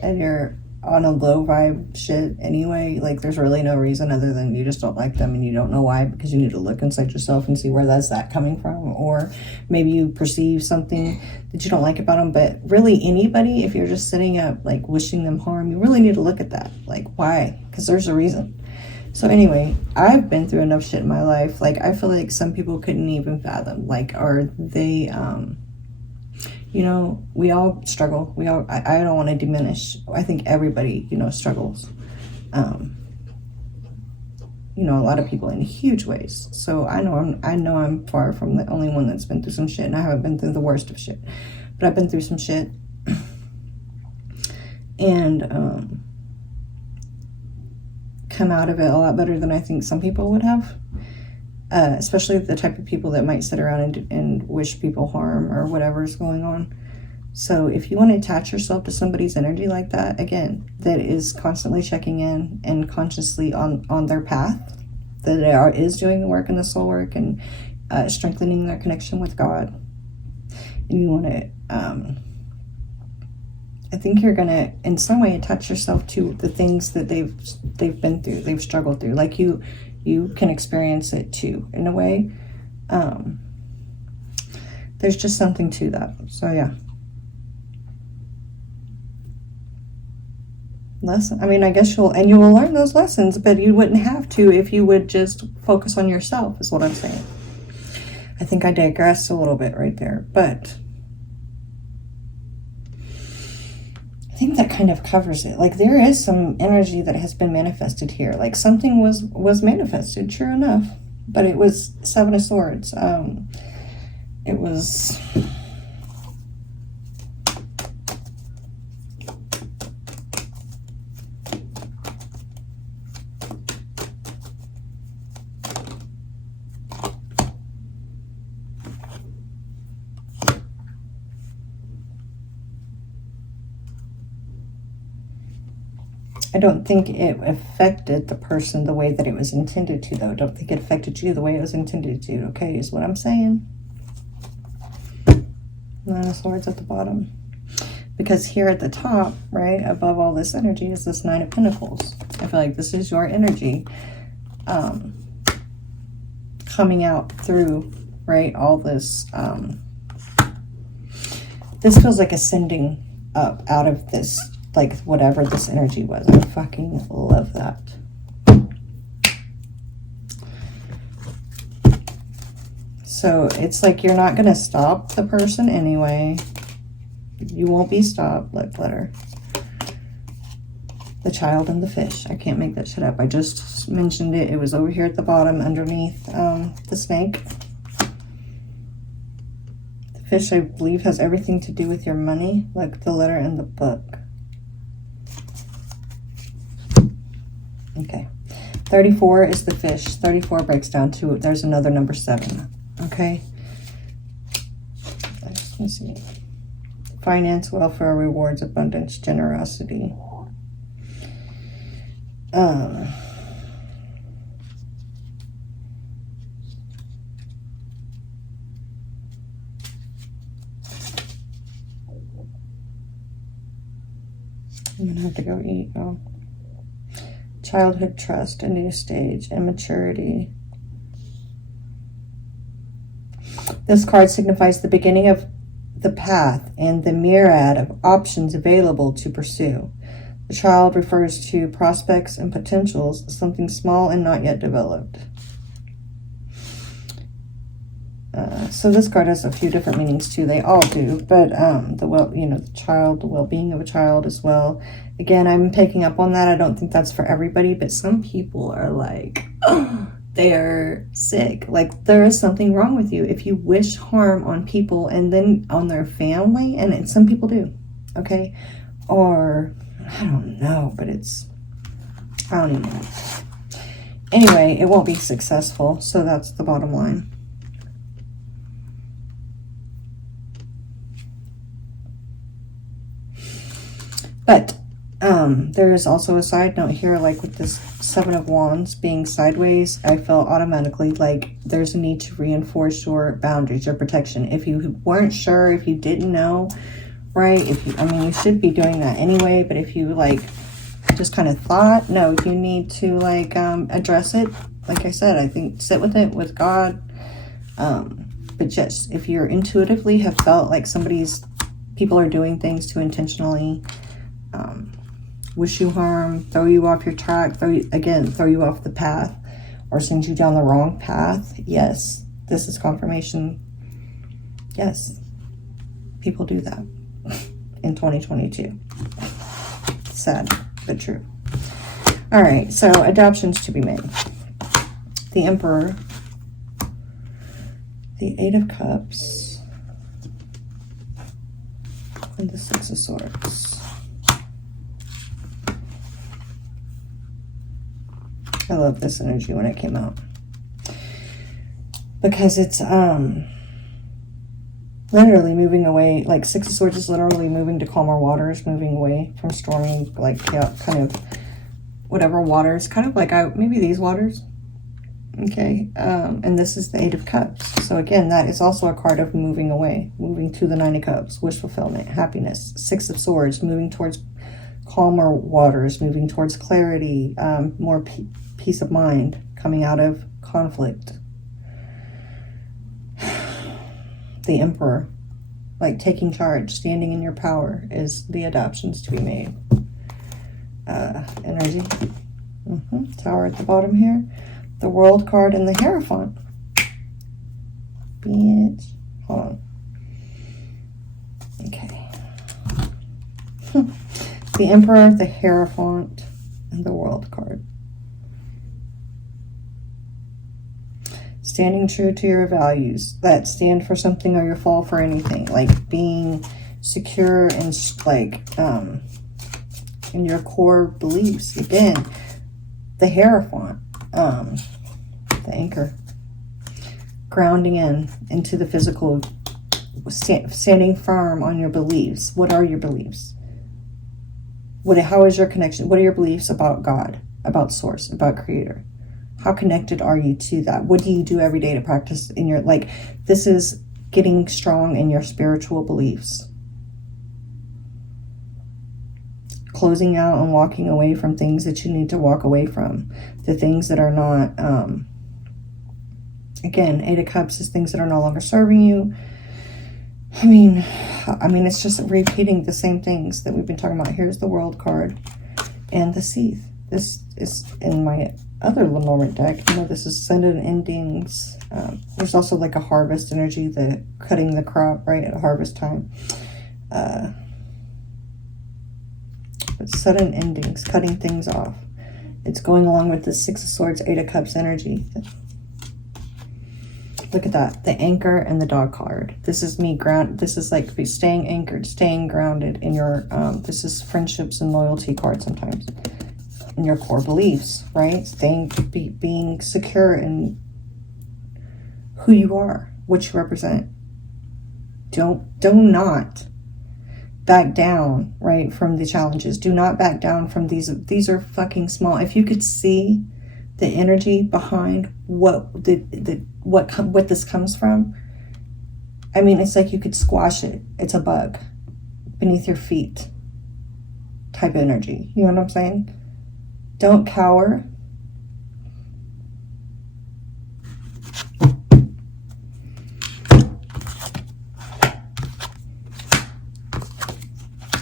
and you're on a low vibe shit anyway, like, there's really no reason other than you just don't like them, and you don't know why, because you need to look inside yourself and see where that's coming from, or maybe you perceive something that you don't like about them. But really, anybody, if you're just sitting up like wishing them harm, you really need to look at that, like, why? Because there's a reason. So anyway, I've been through enough shit in my life. Like, I feel like some people couldn't even fathom. Like, are they, we all struggle. I don't want to diminish. I think everybody, struggles. A lot of people in huge ways. So I know I'm far from the only one that's been through some shit, and I haven't been through the worst of shit. But I've been through some shit. And, come out of it a lot better than I think some people would have, especially the type of people that might sit around and wish people harm or whatever's going on. So if you want to attach yourself to somebody's energy like that, again, that is constantly checking in and consciously on their path, that is doing the work and the soul work, and strengthening their connection with God, and you want to I think you're gonna, in some way, attach yourself to the things that they've been through, they've struggled through. Like, you can experience it too, in a way. There's just something to that. So yeah. Lesson. I mean, I guess you will learn those lessons, but you wouldn't have to if you would just focus on yourself, is what I'm saying. I think I digressed a little bit right there, but I think that kind of covers it. Like, there is some energy that has been manifested here. Like, something was manifested, true enough, but it was Seven of Swords. It was, I don't think it affected the person the way that it was intended to, though. I don't think it affected you the way it was intended to, okay, is what I'm saying. Nine of Swords at the bottom. Because here at the top, right, above all this energy is this Nine of Pentacles. I feel like this is your energy coming out through, right, all this. This feels like ascending up out of this, like whatever this energy was. I fucking love that. So it's like you're not going to stop the person anyway. You won't be stopped. Look, letter. The Child and the Fish. I can't make that shit up. I just mentioned it. It was over here at the bottom underneath the snake. The fish, I believe, has everything to do with your money, like the letter and the book. Okay. 34 is the fish. 34 breaks down to, there's another number 7. Okay. Let me see. Finance, welfare, rewards, abundance, generosity. I'm gonna have to go eat now. Childhood trust, a new stage, immaturity. This card signifies the beginning of the path and the myriad of options available to pursue. The child refers to prospects and potentials, something small and not yet developed. So this card has a few different meanings too. They all do, but the child, the well-being of a child as well. Again, I'm picking up on that. I don't think that's for everybody, but some people are like, oh, they're sick. Like there is something wrong with you if you wish harm on people and then on their family, and some people do, okay? Or I don't know, but I don't even know. Anyway, it won't be successful, so that's the bottom line. But there is also a side note here, like with this 7 of Wands being sideways, I felt automatically like there's a need to reinforce your boundaries, your protection. If you weren't sure, if you didn't know, right? You should be doing that anyway, but if you like just kind of thought, no, you need to like address it. Like I said, I think sit with it with God. But just if you're intuitively have felt like people are doing things to intentionally wish you harm, throw you off your track, throw you off the path, or send you down the wrong path, yes, this is confirmation. Yes, people do that in 2022. Sad, but true. All right, so adoptions to be made. The Emperor, the 8 of Cups, and the 6 of Swords. I love this energy when it came out, because it's literally moving away. Like 6 of Swords is literally moving to calmer waters, moving away from stormy, like kind of whatever waters, kind of like maybe these waters. Okay, and this is the 8 of Cups. So again, that is also a card of moving away, moving to the 9 of Cups, wish fulfillment, happiness. 6 of Swords, moving towards calmer waters, moving towards clarity, more peace of mind, coming out of conflict. The Emperor, like taking charge, standing in your power, is the adoptions to be made. Energy. Tower at the bottom here. The World card and the Hierophant. Bitch. Hold on. Okay. The Emperor, the Hierophant, and the World card. Standing true to your values that stand for something, or you fall for anything. Like being secure and like in your core beliefs. Again, the Hierophant, the anchor, grounding into the physical, standing firm on your beliefs. What are your beliefs? How is your connection? What are your beliefs about God, about Source, about Creator? How connected are you to that? What do you do every day to practice in your, like, this is getting strong in your spiritual beliefs. Closing out and walking away from things that you need to walk away from. The things that are not, again, 8 of Cups is things that are no longer serving you. I mean, it's just repeating the same things that we've been talking about. Here's the World card and the Seath. This is in my other Lenormand deck. You know, this is sudden endings. There's also like a harvest energy, the cutting the crop, right, at harvest time. But sudden endings, cutting things off. It's going along with the 6 of Swords, 8 of Cups energy. Look at that, the anchor and the dog card. This is me this is like staying anchored, staying grounded in your, this is friendships and loyalty card sometimes. In your core beliefs, right? Being secure in who you are, what you represent. Do not back down, right, from the challenges. Do not back down from these. These are fucking small. If you could see the energy behind what this comes from, I mean, it's like you could squash it. It's a bug beneath your feet type energy. You know what I'm saying? Don't cower.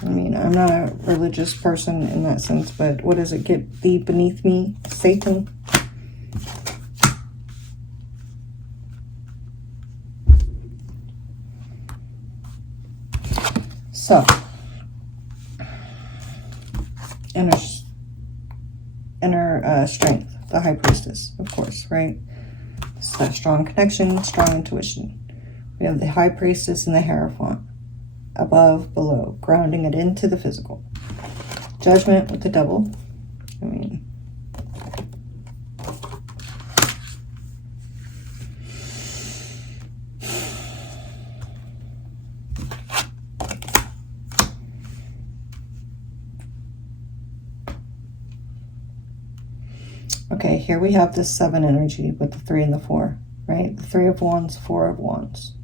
I mean, I'm not a religious person in that sense, but what does it get thee beneath me, Satan? So, inner strength, the High Priestess, of course, right? It's that strong connection, strong intuition. We have the High Priestess and the Hierophant. Above, below, grounding it into the physical. Judgment with the Devil. I mean, okay, here we have this 7 energy with the 3 and the 4, right? The 3 of Wands, 4 of Wands.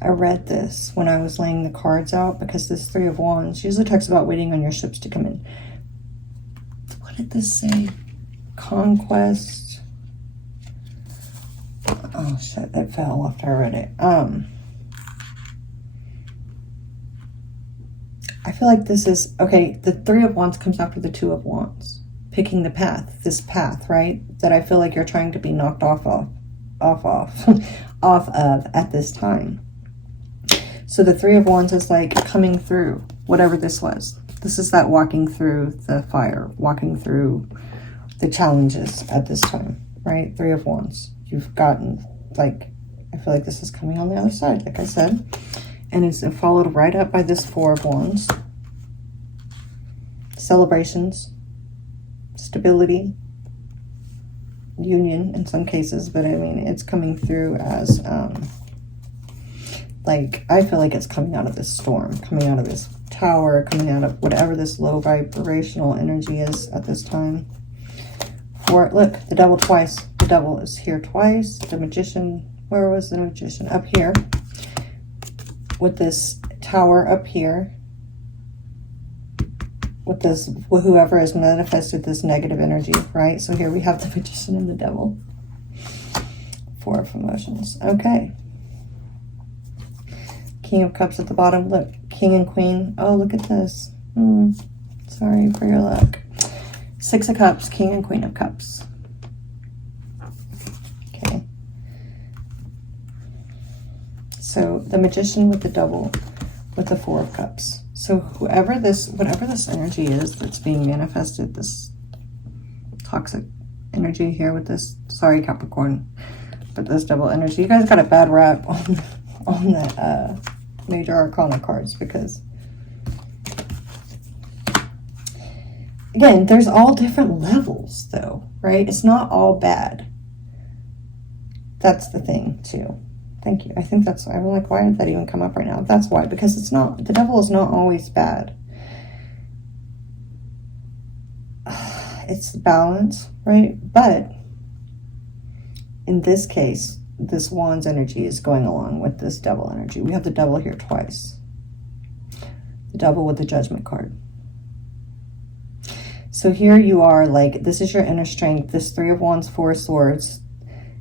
I read this when I was laying the cards out because this 3 of Wands usually talks about waiting on your ships to come in. What did this say? Conquest. Oh shit, that fell after I read it. I feel like this is, okay, the 3 of Wands comes after the 2 of Wands. Picking the path, this path, right? That I feel like you're trying to be knocked off of at this time. So the 3 of Wands is like coming through whatever this was. This is that walking through the fire, walking through the challenges at this time, right? 3 of Wands. You've gotten, like, I feel like this is coming on the other side, like I said. And it's followed right up by this 4 of Wands. Celebrations, stability, union in some cases, but I mean, it's coming through as, like, I feel like it's coming out of this storm, coming out of this tower, coming out of whatever this low vibrational energy is at this time. Look, the Devil twice. The Devil is here twice. The Magician, where was the Magician? Up here. With this tower up here. With this, with whoever has manifested this negative energy, right? So here we have the Magician and the Devil. 4 of emotions. Okay. King of Cups at the bottom. Look, King and Queen. Oh, look at this. Sorry for your luck. 6 of Cups, King and Queen of Cups. Okay. So the Magician with the Devil with the 4 of Cups. So whatever this energy is that's being manifested, this toxic energy here with this, sorry Capricorn, but this Devil energy, you guys got a bad rap on the Major Arcana cards because, again, there's all different levels though, right? It's not all bad. That's the thing too. Thank you. I think that's why. I'm like, why did that even come up right now? That's why, because it's not, the Devil is not always bad. It's the balance, right? But in this case, this Wands energy is going along with this Devil energy. We have the Devil here twice. The Devil with the Judgment card. So here you are, like, this is your inner strength. This Three of Wands, Four of Swords.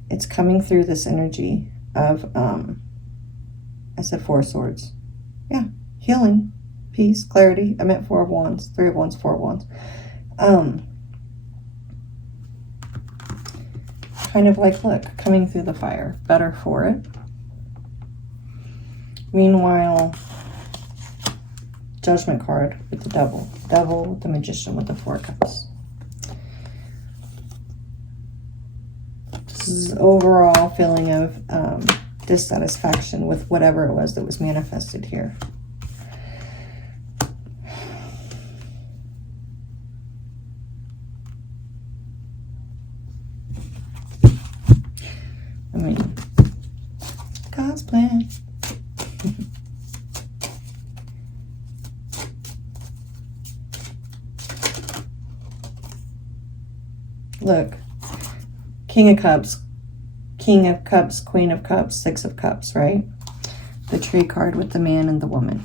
It's coming through this energy of, I said Four of Swords. Yeah, healing, peace, clarity. I meant Four of Wands, Three of Wands, Four of Wands. Kind of like, look, coming through the fire. Better for it. Meanwhile, Judgment card with the Devil. Devil with the Magician with the Four of Cups. This is overall feeling of dissatisfaction with whatever it was that was manifested here. I mean, God's plan. Look, King of Cups, King of Cups, Queen of Cups, Six of Cups, right? The Tree card with the man and the woman.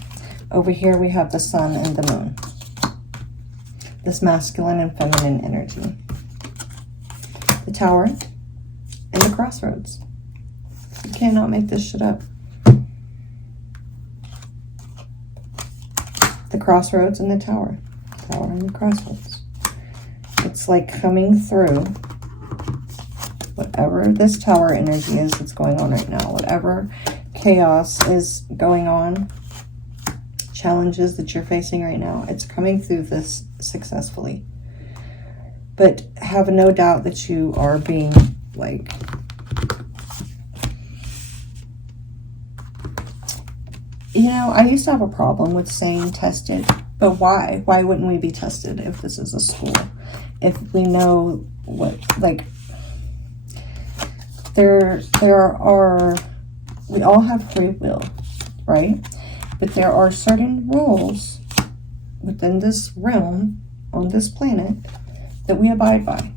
Over here we have the Sun and the Moon. This masculine and feminine energy. The Tower and the Crossroads. You cannot make this shit up. The Crossroads and the Tower. Tower and the Crossroads. It's like coming through whatever this Tower energy is that's going on right now. Whatever chaos is going on, challenges that you're facing right now, it's coming through this successfully. But have no doubt that you are being, like, you know, I used to have a problem with saying tested, but why? Why wouldn't we be tested if this is a school? If we know what, like, there are, we all have free will, right? But there are certain rules within this realm, on this planet, that we abide by.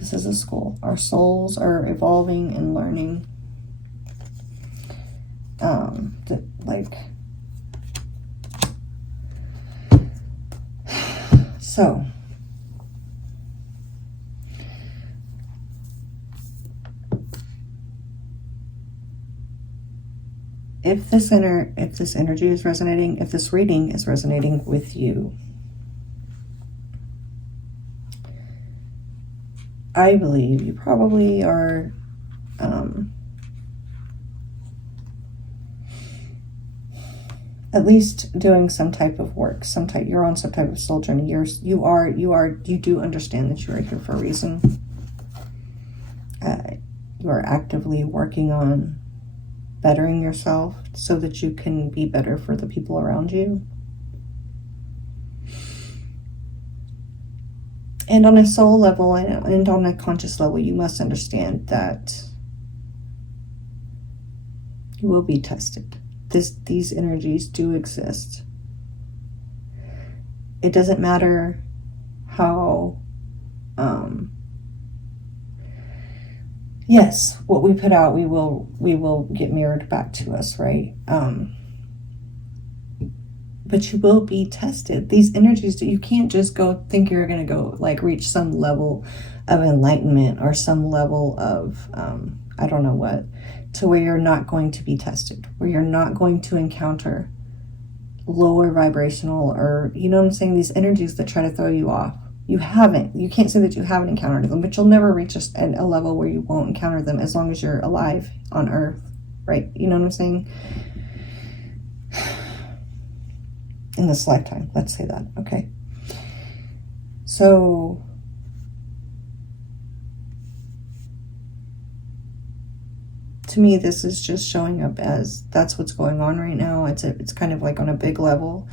This is a school. Our souls are evolving and learning. So, if this energy is resonating, if this reading is resonating with you, I believe you probably are at least doing some type of work, you're on some type of soul journey. You do understand that you are here for a reason. You are actively working on bettering yourself so that you can be better for the people around you. And on a soul level and on a conscious level, you must understand that you will be tested. These energies do exist. It doesn't matter how, yes, what we put out, we will get mirrored back to us, right? But you will be tested. These energies, you can't just go think you're going to go, like, reach some level of enlightenment or some level of, I don't know what, to where you're not going to be tested, where you're not going to encounter lower vibrational, or, you know what I'm saying, these energies that try to throw you off. You can't say that you haven't encountered them, but you'll never reach a level where you won't encounter them as long as you're alive on Earth, right? You know what I'm saying? In this lifetime, let's say that, okay? So, to me, this is just showing up as that's what's going on right now. It's kind of like on a big level,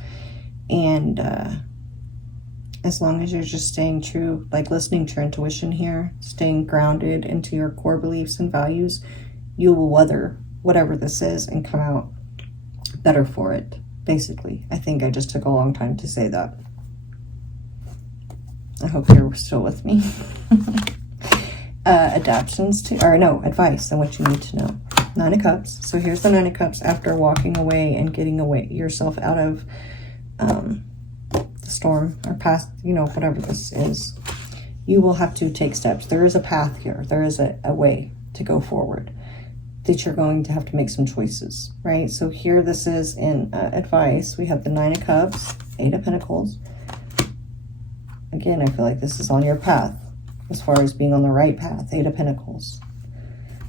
and as long as you're just staying true, like listening to your intuition here, staying grounded into your core beliefs and values, you will weather whatever this is and come out better for it. Basically, I think I just took a long time to say that. I hope you're still with me. Adaptions to, or no, advice on what you need to know. 9 of Cups. So here's the 9 of Cups after walking away and getting away yourself out of the storm or past, you know, whatever this is. You will have to take steps. There is a path here. There is a way to go forward that you're going to have to make some choices, right? So here this is in advice. We have the 9 of Cups, 8 of Pentacles. Again, I feel like this is on your path as far as being on the right path. 8 of Pentacles.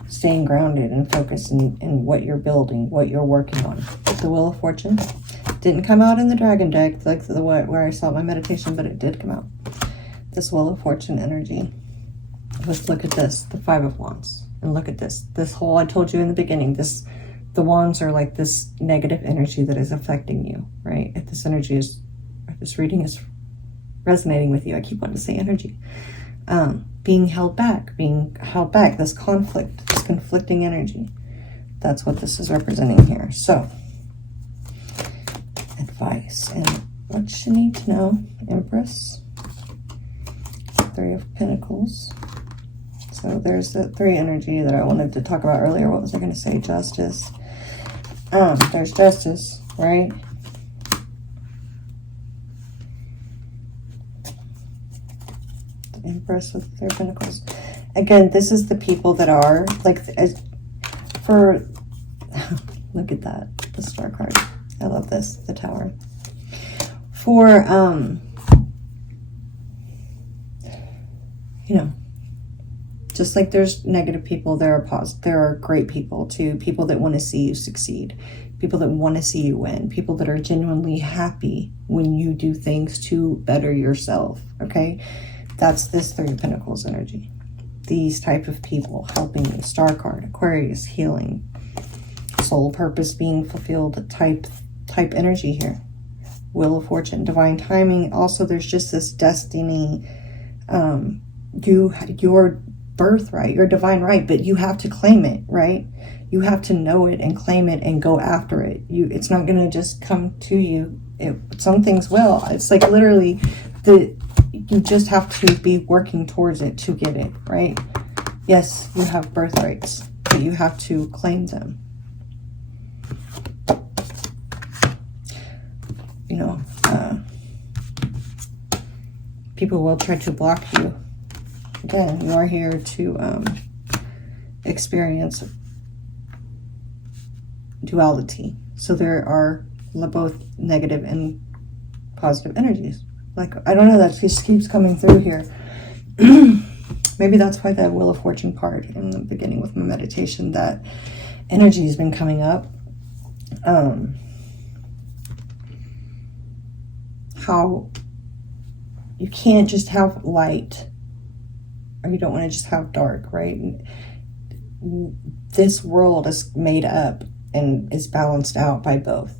Staying grounded and focused in what you're building, what you're working on. The Wheel of Fortune didn't come out in the Dragon deck, like the where I saw my meditation, but it did come out. This Wheel of Fortune energy. Let's look at this, the 5 of Wands, and look at this. This whole, I told you in the beginning, the wands are like this negative energy that is affecting you, right? If this energy is, if this reading is resonating with you, I keep wanting to say energy. Being held back, this conflict, this conflicting energy. That's what this is representing here. So, advice and what you need to know. Empress, 3 of Pentacles. So there's the 3 energy that I wanted to talk about earlier. What was I going to say? Justice. There's justice, right? Empress with 3 of Pentacles. Again, this is the people that are like, as for look at that, the Star card. I love this, the Tower. For you know, just like there's negative people, there are great people too. People that want to see you succeed, people that want to see you win, people that are genuinely happy when you do things to better yourself. Okay. That's this 3 of Pentacles energy. These type of people helping you. Star card, Aquarius, healing, soul purpose being fulfilled type energy here. Wheel of Fortune, divine timing. Also, there's just this destiny. Your birthright, your divine right, but you have to claim it, right? You have to know it and claim it and go after it. It's not going to just come to you. Some things will. It's like literally you just have to be working towards it to get it, right? Yes, you have birthrights, but you have to claim them. You know, people will try to block you. Again, you are here to experience duality. So there are both negative and positive energies. Like, I don't know, that just keeps coming through here. Maybe that's why the Wheel of Fortune part in the beginning with my meditation, that energy has been coming up. How you can't just have light, or you don't want to just have dark, right? This world is made up and is balanced out by both.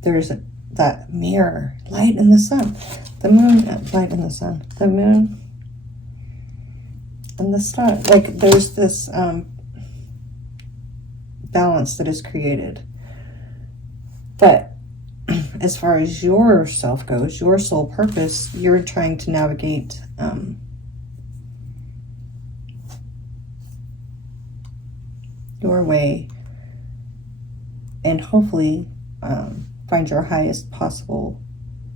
There's that mirror, light in the sun, the moon, light in the sun, the moon and the star. Like there's this balance that is created. But as far as your self goes, your soul purpose, you're trying to navigate your way and hopefully find your highest possible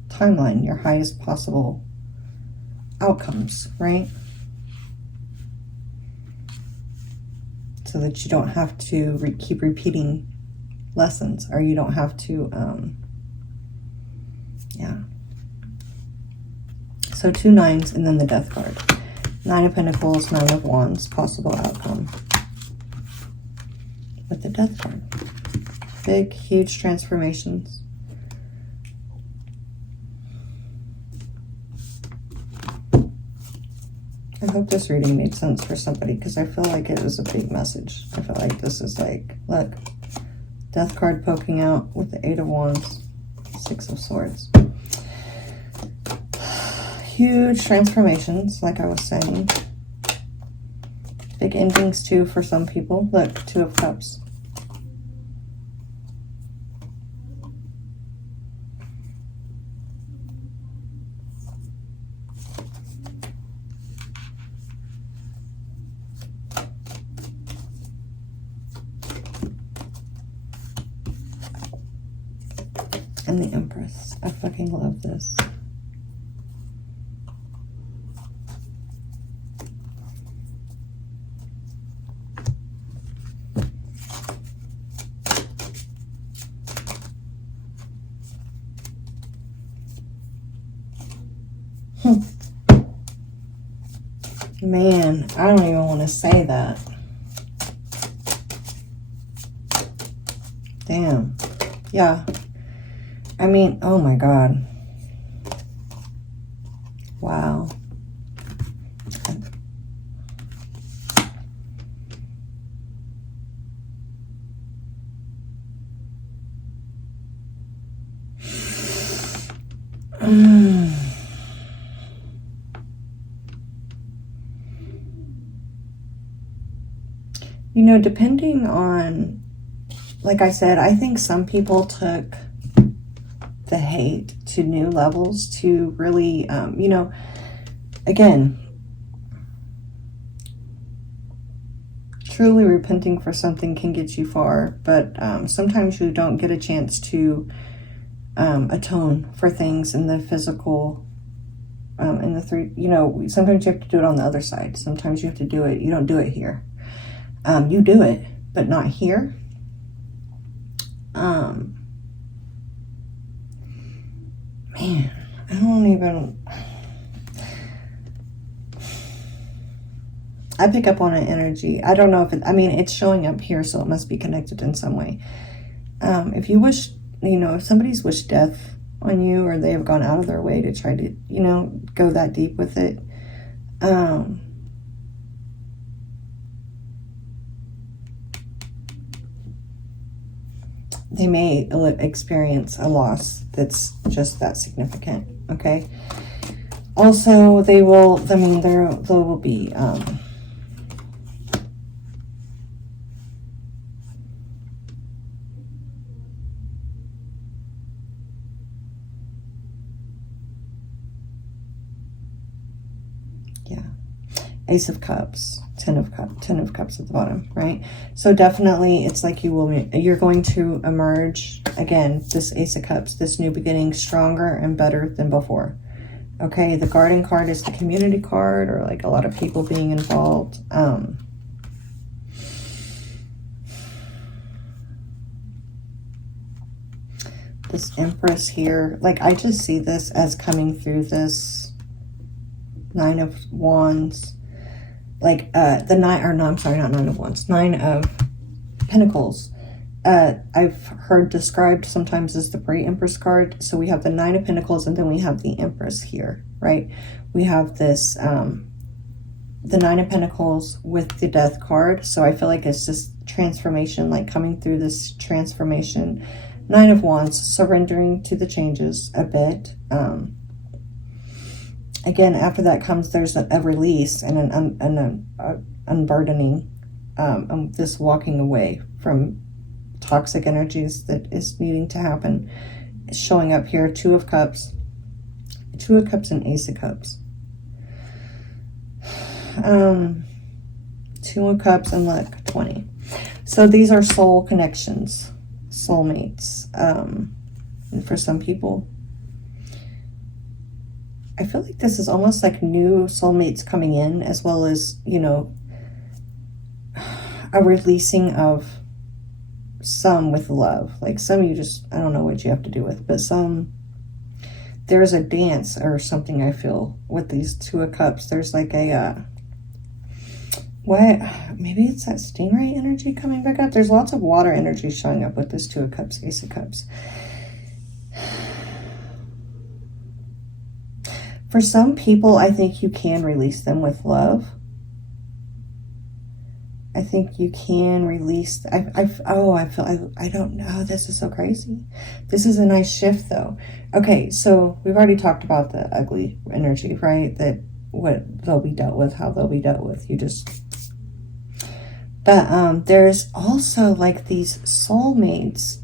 timeline, your highest possible outcomes, right? So that you don't have to keep repeating lessons, or you don't have to, yeah. So 2 9s and then the Death card. 9 of Pentacles, 9 of Wands, possible outcome. With the Death card. Big, huge transformations. I hope this reading made sense for somebody, because I feel like it was a big message. I feel like this is like, look, Death card poking out with the 8 of Wands, 6 of Swords. Huge transformations, like I was saying. Big endings too for some people. Look, 2 of Cups. And the Empress. I fucking love this. Man, I don't even want to say that. Damn. Yeah. I mean, oh my God. Wow. You know, depending on, like I said, I think some people took the hate to new levels to really, you know, again, truly repenting for something can get you far, but sometimes you don't get a chance to atone for things in the physical, in the three, you know, sometimes you have to do it on the other side. Sometimes you have to do it, you don't do it here. You do it, but not here. Man, I don't even... I pick up on an energy. I don't know if it... I mean, it's showing up here, so it must be connected in some way. If you wish, you know, if somebody's wished death on you, or they have gone out of their way to try to, you know, go that deep with it, they may experience a loss that's just that significant, okay? Also, they will, I mean, there will be, yeah, Ace of Cups. Ten of Cups at the bottom, right? So definitely it's like you're going to emerge, again, this Ace of Cups, this new beginning, stronger and better than before. Okay, the Garden card is the community card, or like a lot of people being involved. This Empress here, like I just see this as coming through this Nine of Wands. Like the nine, or no, I'm sorry, not Nine of Wands, Nine of Pentacles. I've heard described sometimes as the pre-Empress card. So we have the Nine of Pentacles, and then we have the Empress here, right? We have this, the Nine of Pentacles with the Death card. So I feel like it's just transformation, like coming through this transformation. Nine of Wands, surrendering to the changes a bit. Again, after that comes, there's a release and an unburdening, this walking away from toxic energies that is needing to happen. It's showing up here, Two of Cups and Ace of Cups. Two of Cups and Luck, 20. So these are soul connections, soulmates, and for some people. I feel like this is almost like new soulmates coming in, as well as, you know, a releasing of some with love. Like some you just, I don't know what you have to do with, but some, there's a dance or something I feel with these Two of Cups. There's like a, what, maybe it's that stingray energy coming back up. There's lots of water energy showing up with this Two of Cups, Ace of Cups. For some people, I think you can release them with love. I think you can release, I don't know, this is so crazy. This is a nice shift though. Okay, so we've already talked about the ugly energy, right? That what they'll be dealt with, how they'll be dealt with. But there's also like these soulmates.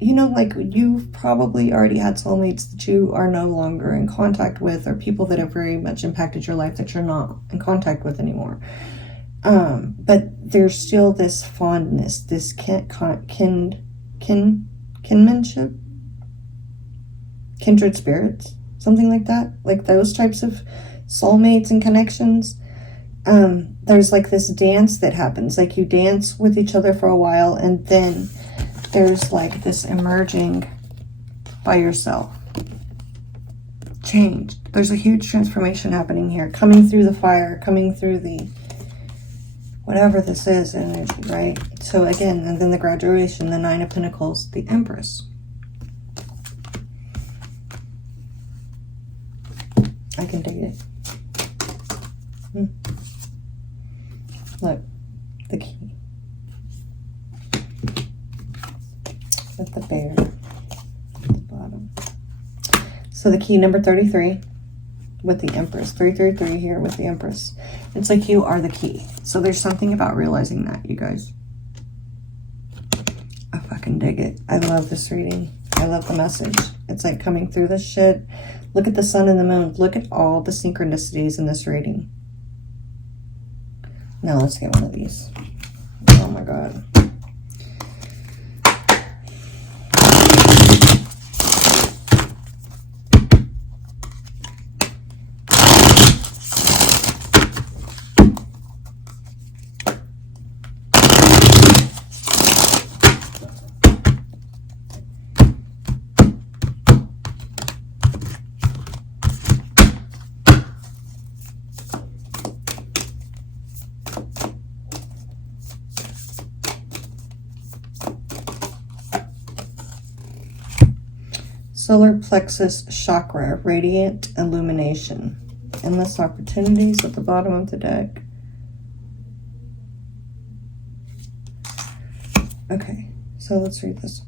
You know, like you've probably already had soulmates that you are no longer in contact with, or people that have very much impacted your life that you're not in contact with anymore. But there's still this fondness, this kinship. kindred spirits, something like that, like those types of soulmates and connections. There's like this dance that happens, like you dance with each other for a while, and then there's like this emerging by yourself. Change. There's a huge transformation happening here, coming through the fire, coming through the whatever this is energy, right? So again, and then the graduation, the Nine of Pentacles, the Empress. I can dig it. Look, the key. With the bear at the bottom. So the key number 33 with the Empress. 333 here with the Empress. It's like you are the key. So there's something about realizing that, you guys. I fucking dig it. I love this reading. I love the message. It's like coming through this shit. Look at the sun and the moon. Look at all the synchronicities in this reading. Now let's get one of these. Oh my God. Solar plexus chakra, radiant illumination. Endless opportunities at the bottom of the deck. Okay, so let's read this.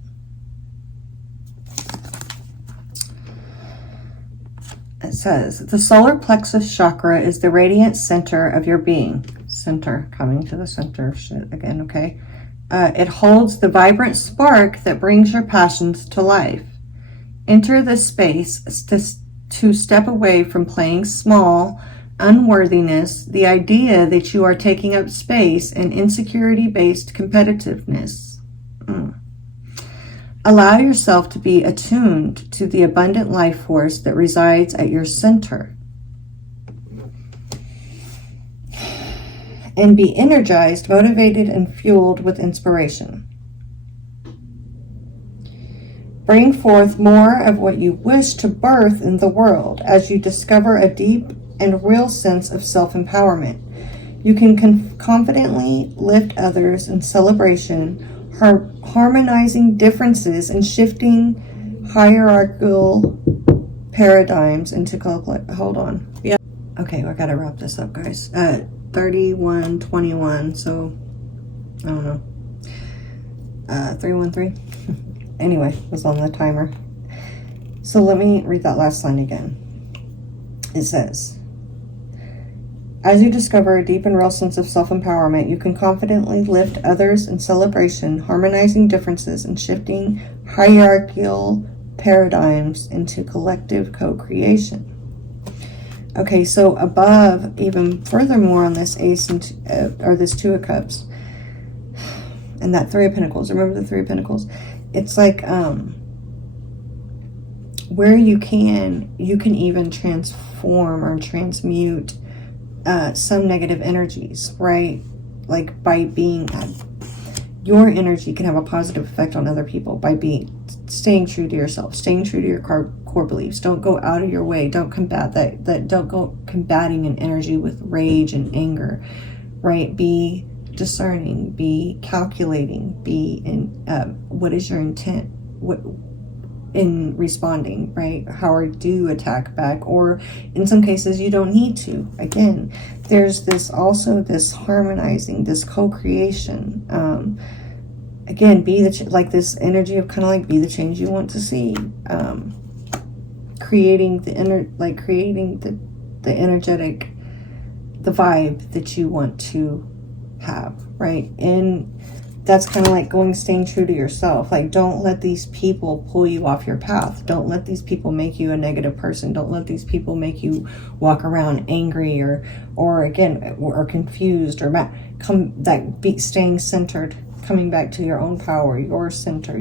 It says, the solar plexus chakra is the radiant center of your being. Center, coming to the center of shit again, okay? It holds the vibrant spark that brings your passions to life. Enter this space to step away from playing small, unworthiness, the idea that you are taking up space, and insecurity-based competitiveness. Allow yourself to be attuned to the abundant life force that resides at your center. And be energized, motivated, and fueled with inspiration. Bring forth more of what you wish to birth in the world as you discover a deep and real sense of self-empowerment. You can confidently lift others in celebration, harmonizing differences and shifting hierarchical paradigms into hold on. Yeah. Okay, I gotta wrap this up, guys. 31:21, so I don't know. 313. Anyway, it was on the timer. So let me read that last line again. It says, as you discover a deep and real sense of self-empowerment, you can confidently lift others in celebration, harmonizing differences and shifting hierarchical paradigms into collective co-creation. Okay, so above, even furthermore on this ace and or this Two of Cups and that Three of Pentacles. Remember the Three of Pentacles? It's like where you can even transform or transmute some negative energies, right? Like by being your energy can have a positive effect on other people by staying true to yourself, staying true to your core beliefs. Don't go out of your way. Don't combat that. Don't go combating an energy with rage and anger, right? Be discerning, be calculating, be in what is your intent in responding, right? How do you attack back? Or in some cases you don't need to. Again, there's this harmonizing, this co-creation. Again, be like this energy of kind of like be the change you want to see. Creating the energetic, the vibe that you want to have, right? And that's kind of like staying true to yourself. Like, don't let these people pull you off your path. Don't let these people make you a negative person. Don't let these people make you walk around angry or confused or staying centered, coming back to your own power, your center,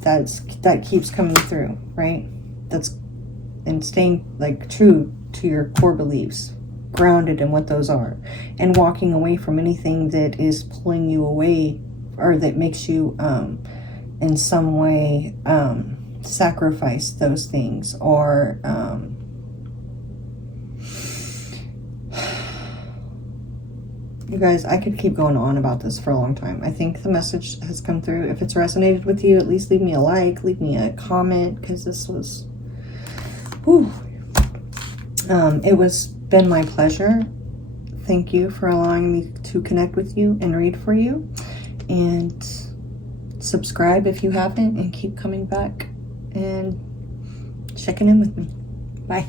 that keeps coming through, right? and staying like true to your core beliefs, grounded in what those are, and walking away from anything that is pulling you away or that makes you in some way sacrifice those things, or you guys, I could keep going on about this for a long time. I think the message has come through. If it's resonated with you, at least leave me a like, leave me a comment, because this was, whew. It was been my pleasure. Thank you for allowing me to connect with you and read for you. And subscribe if you haven't, and keep coming back and checking in with me. Bye.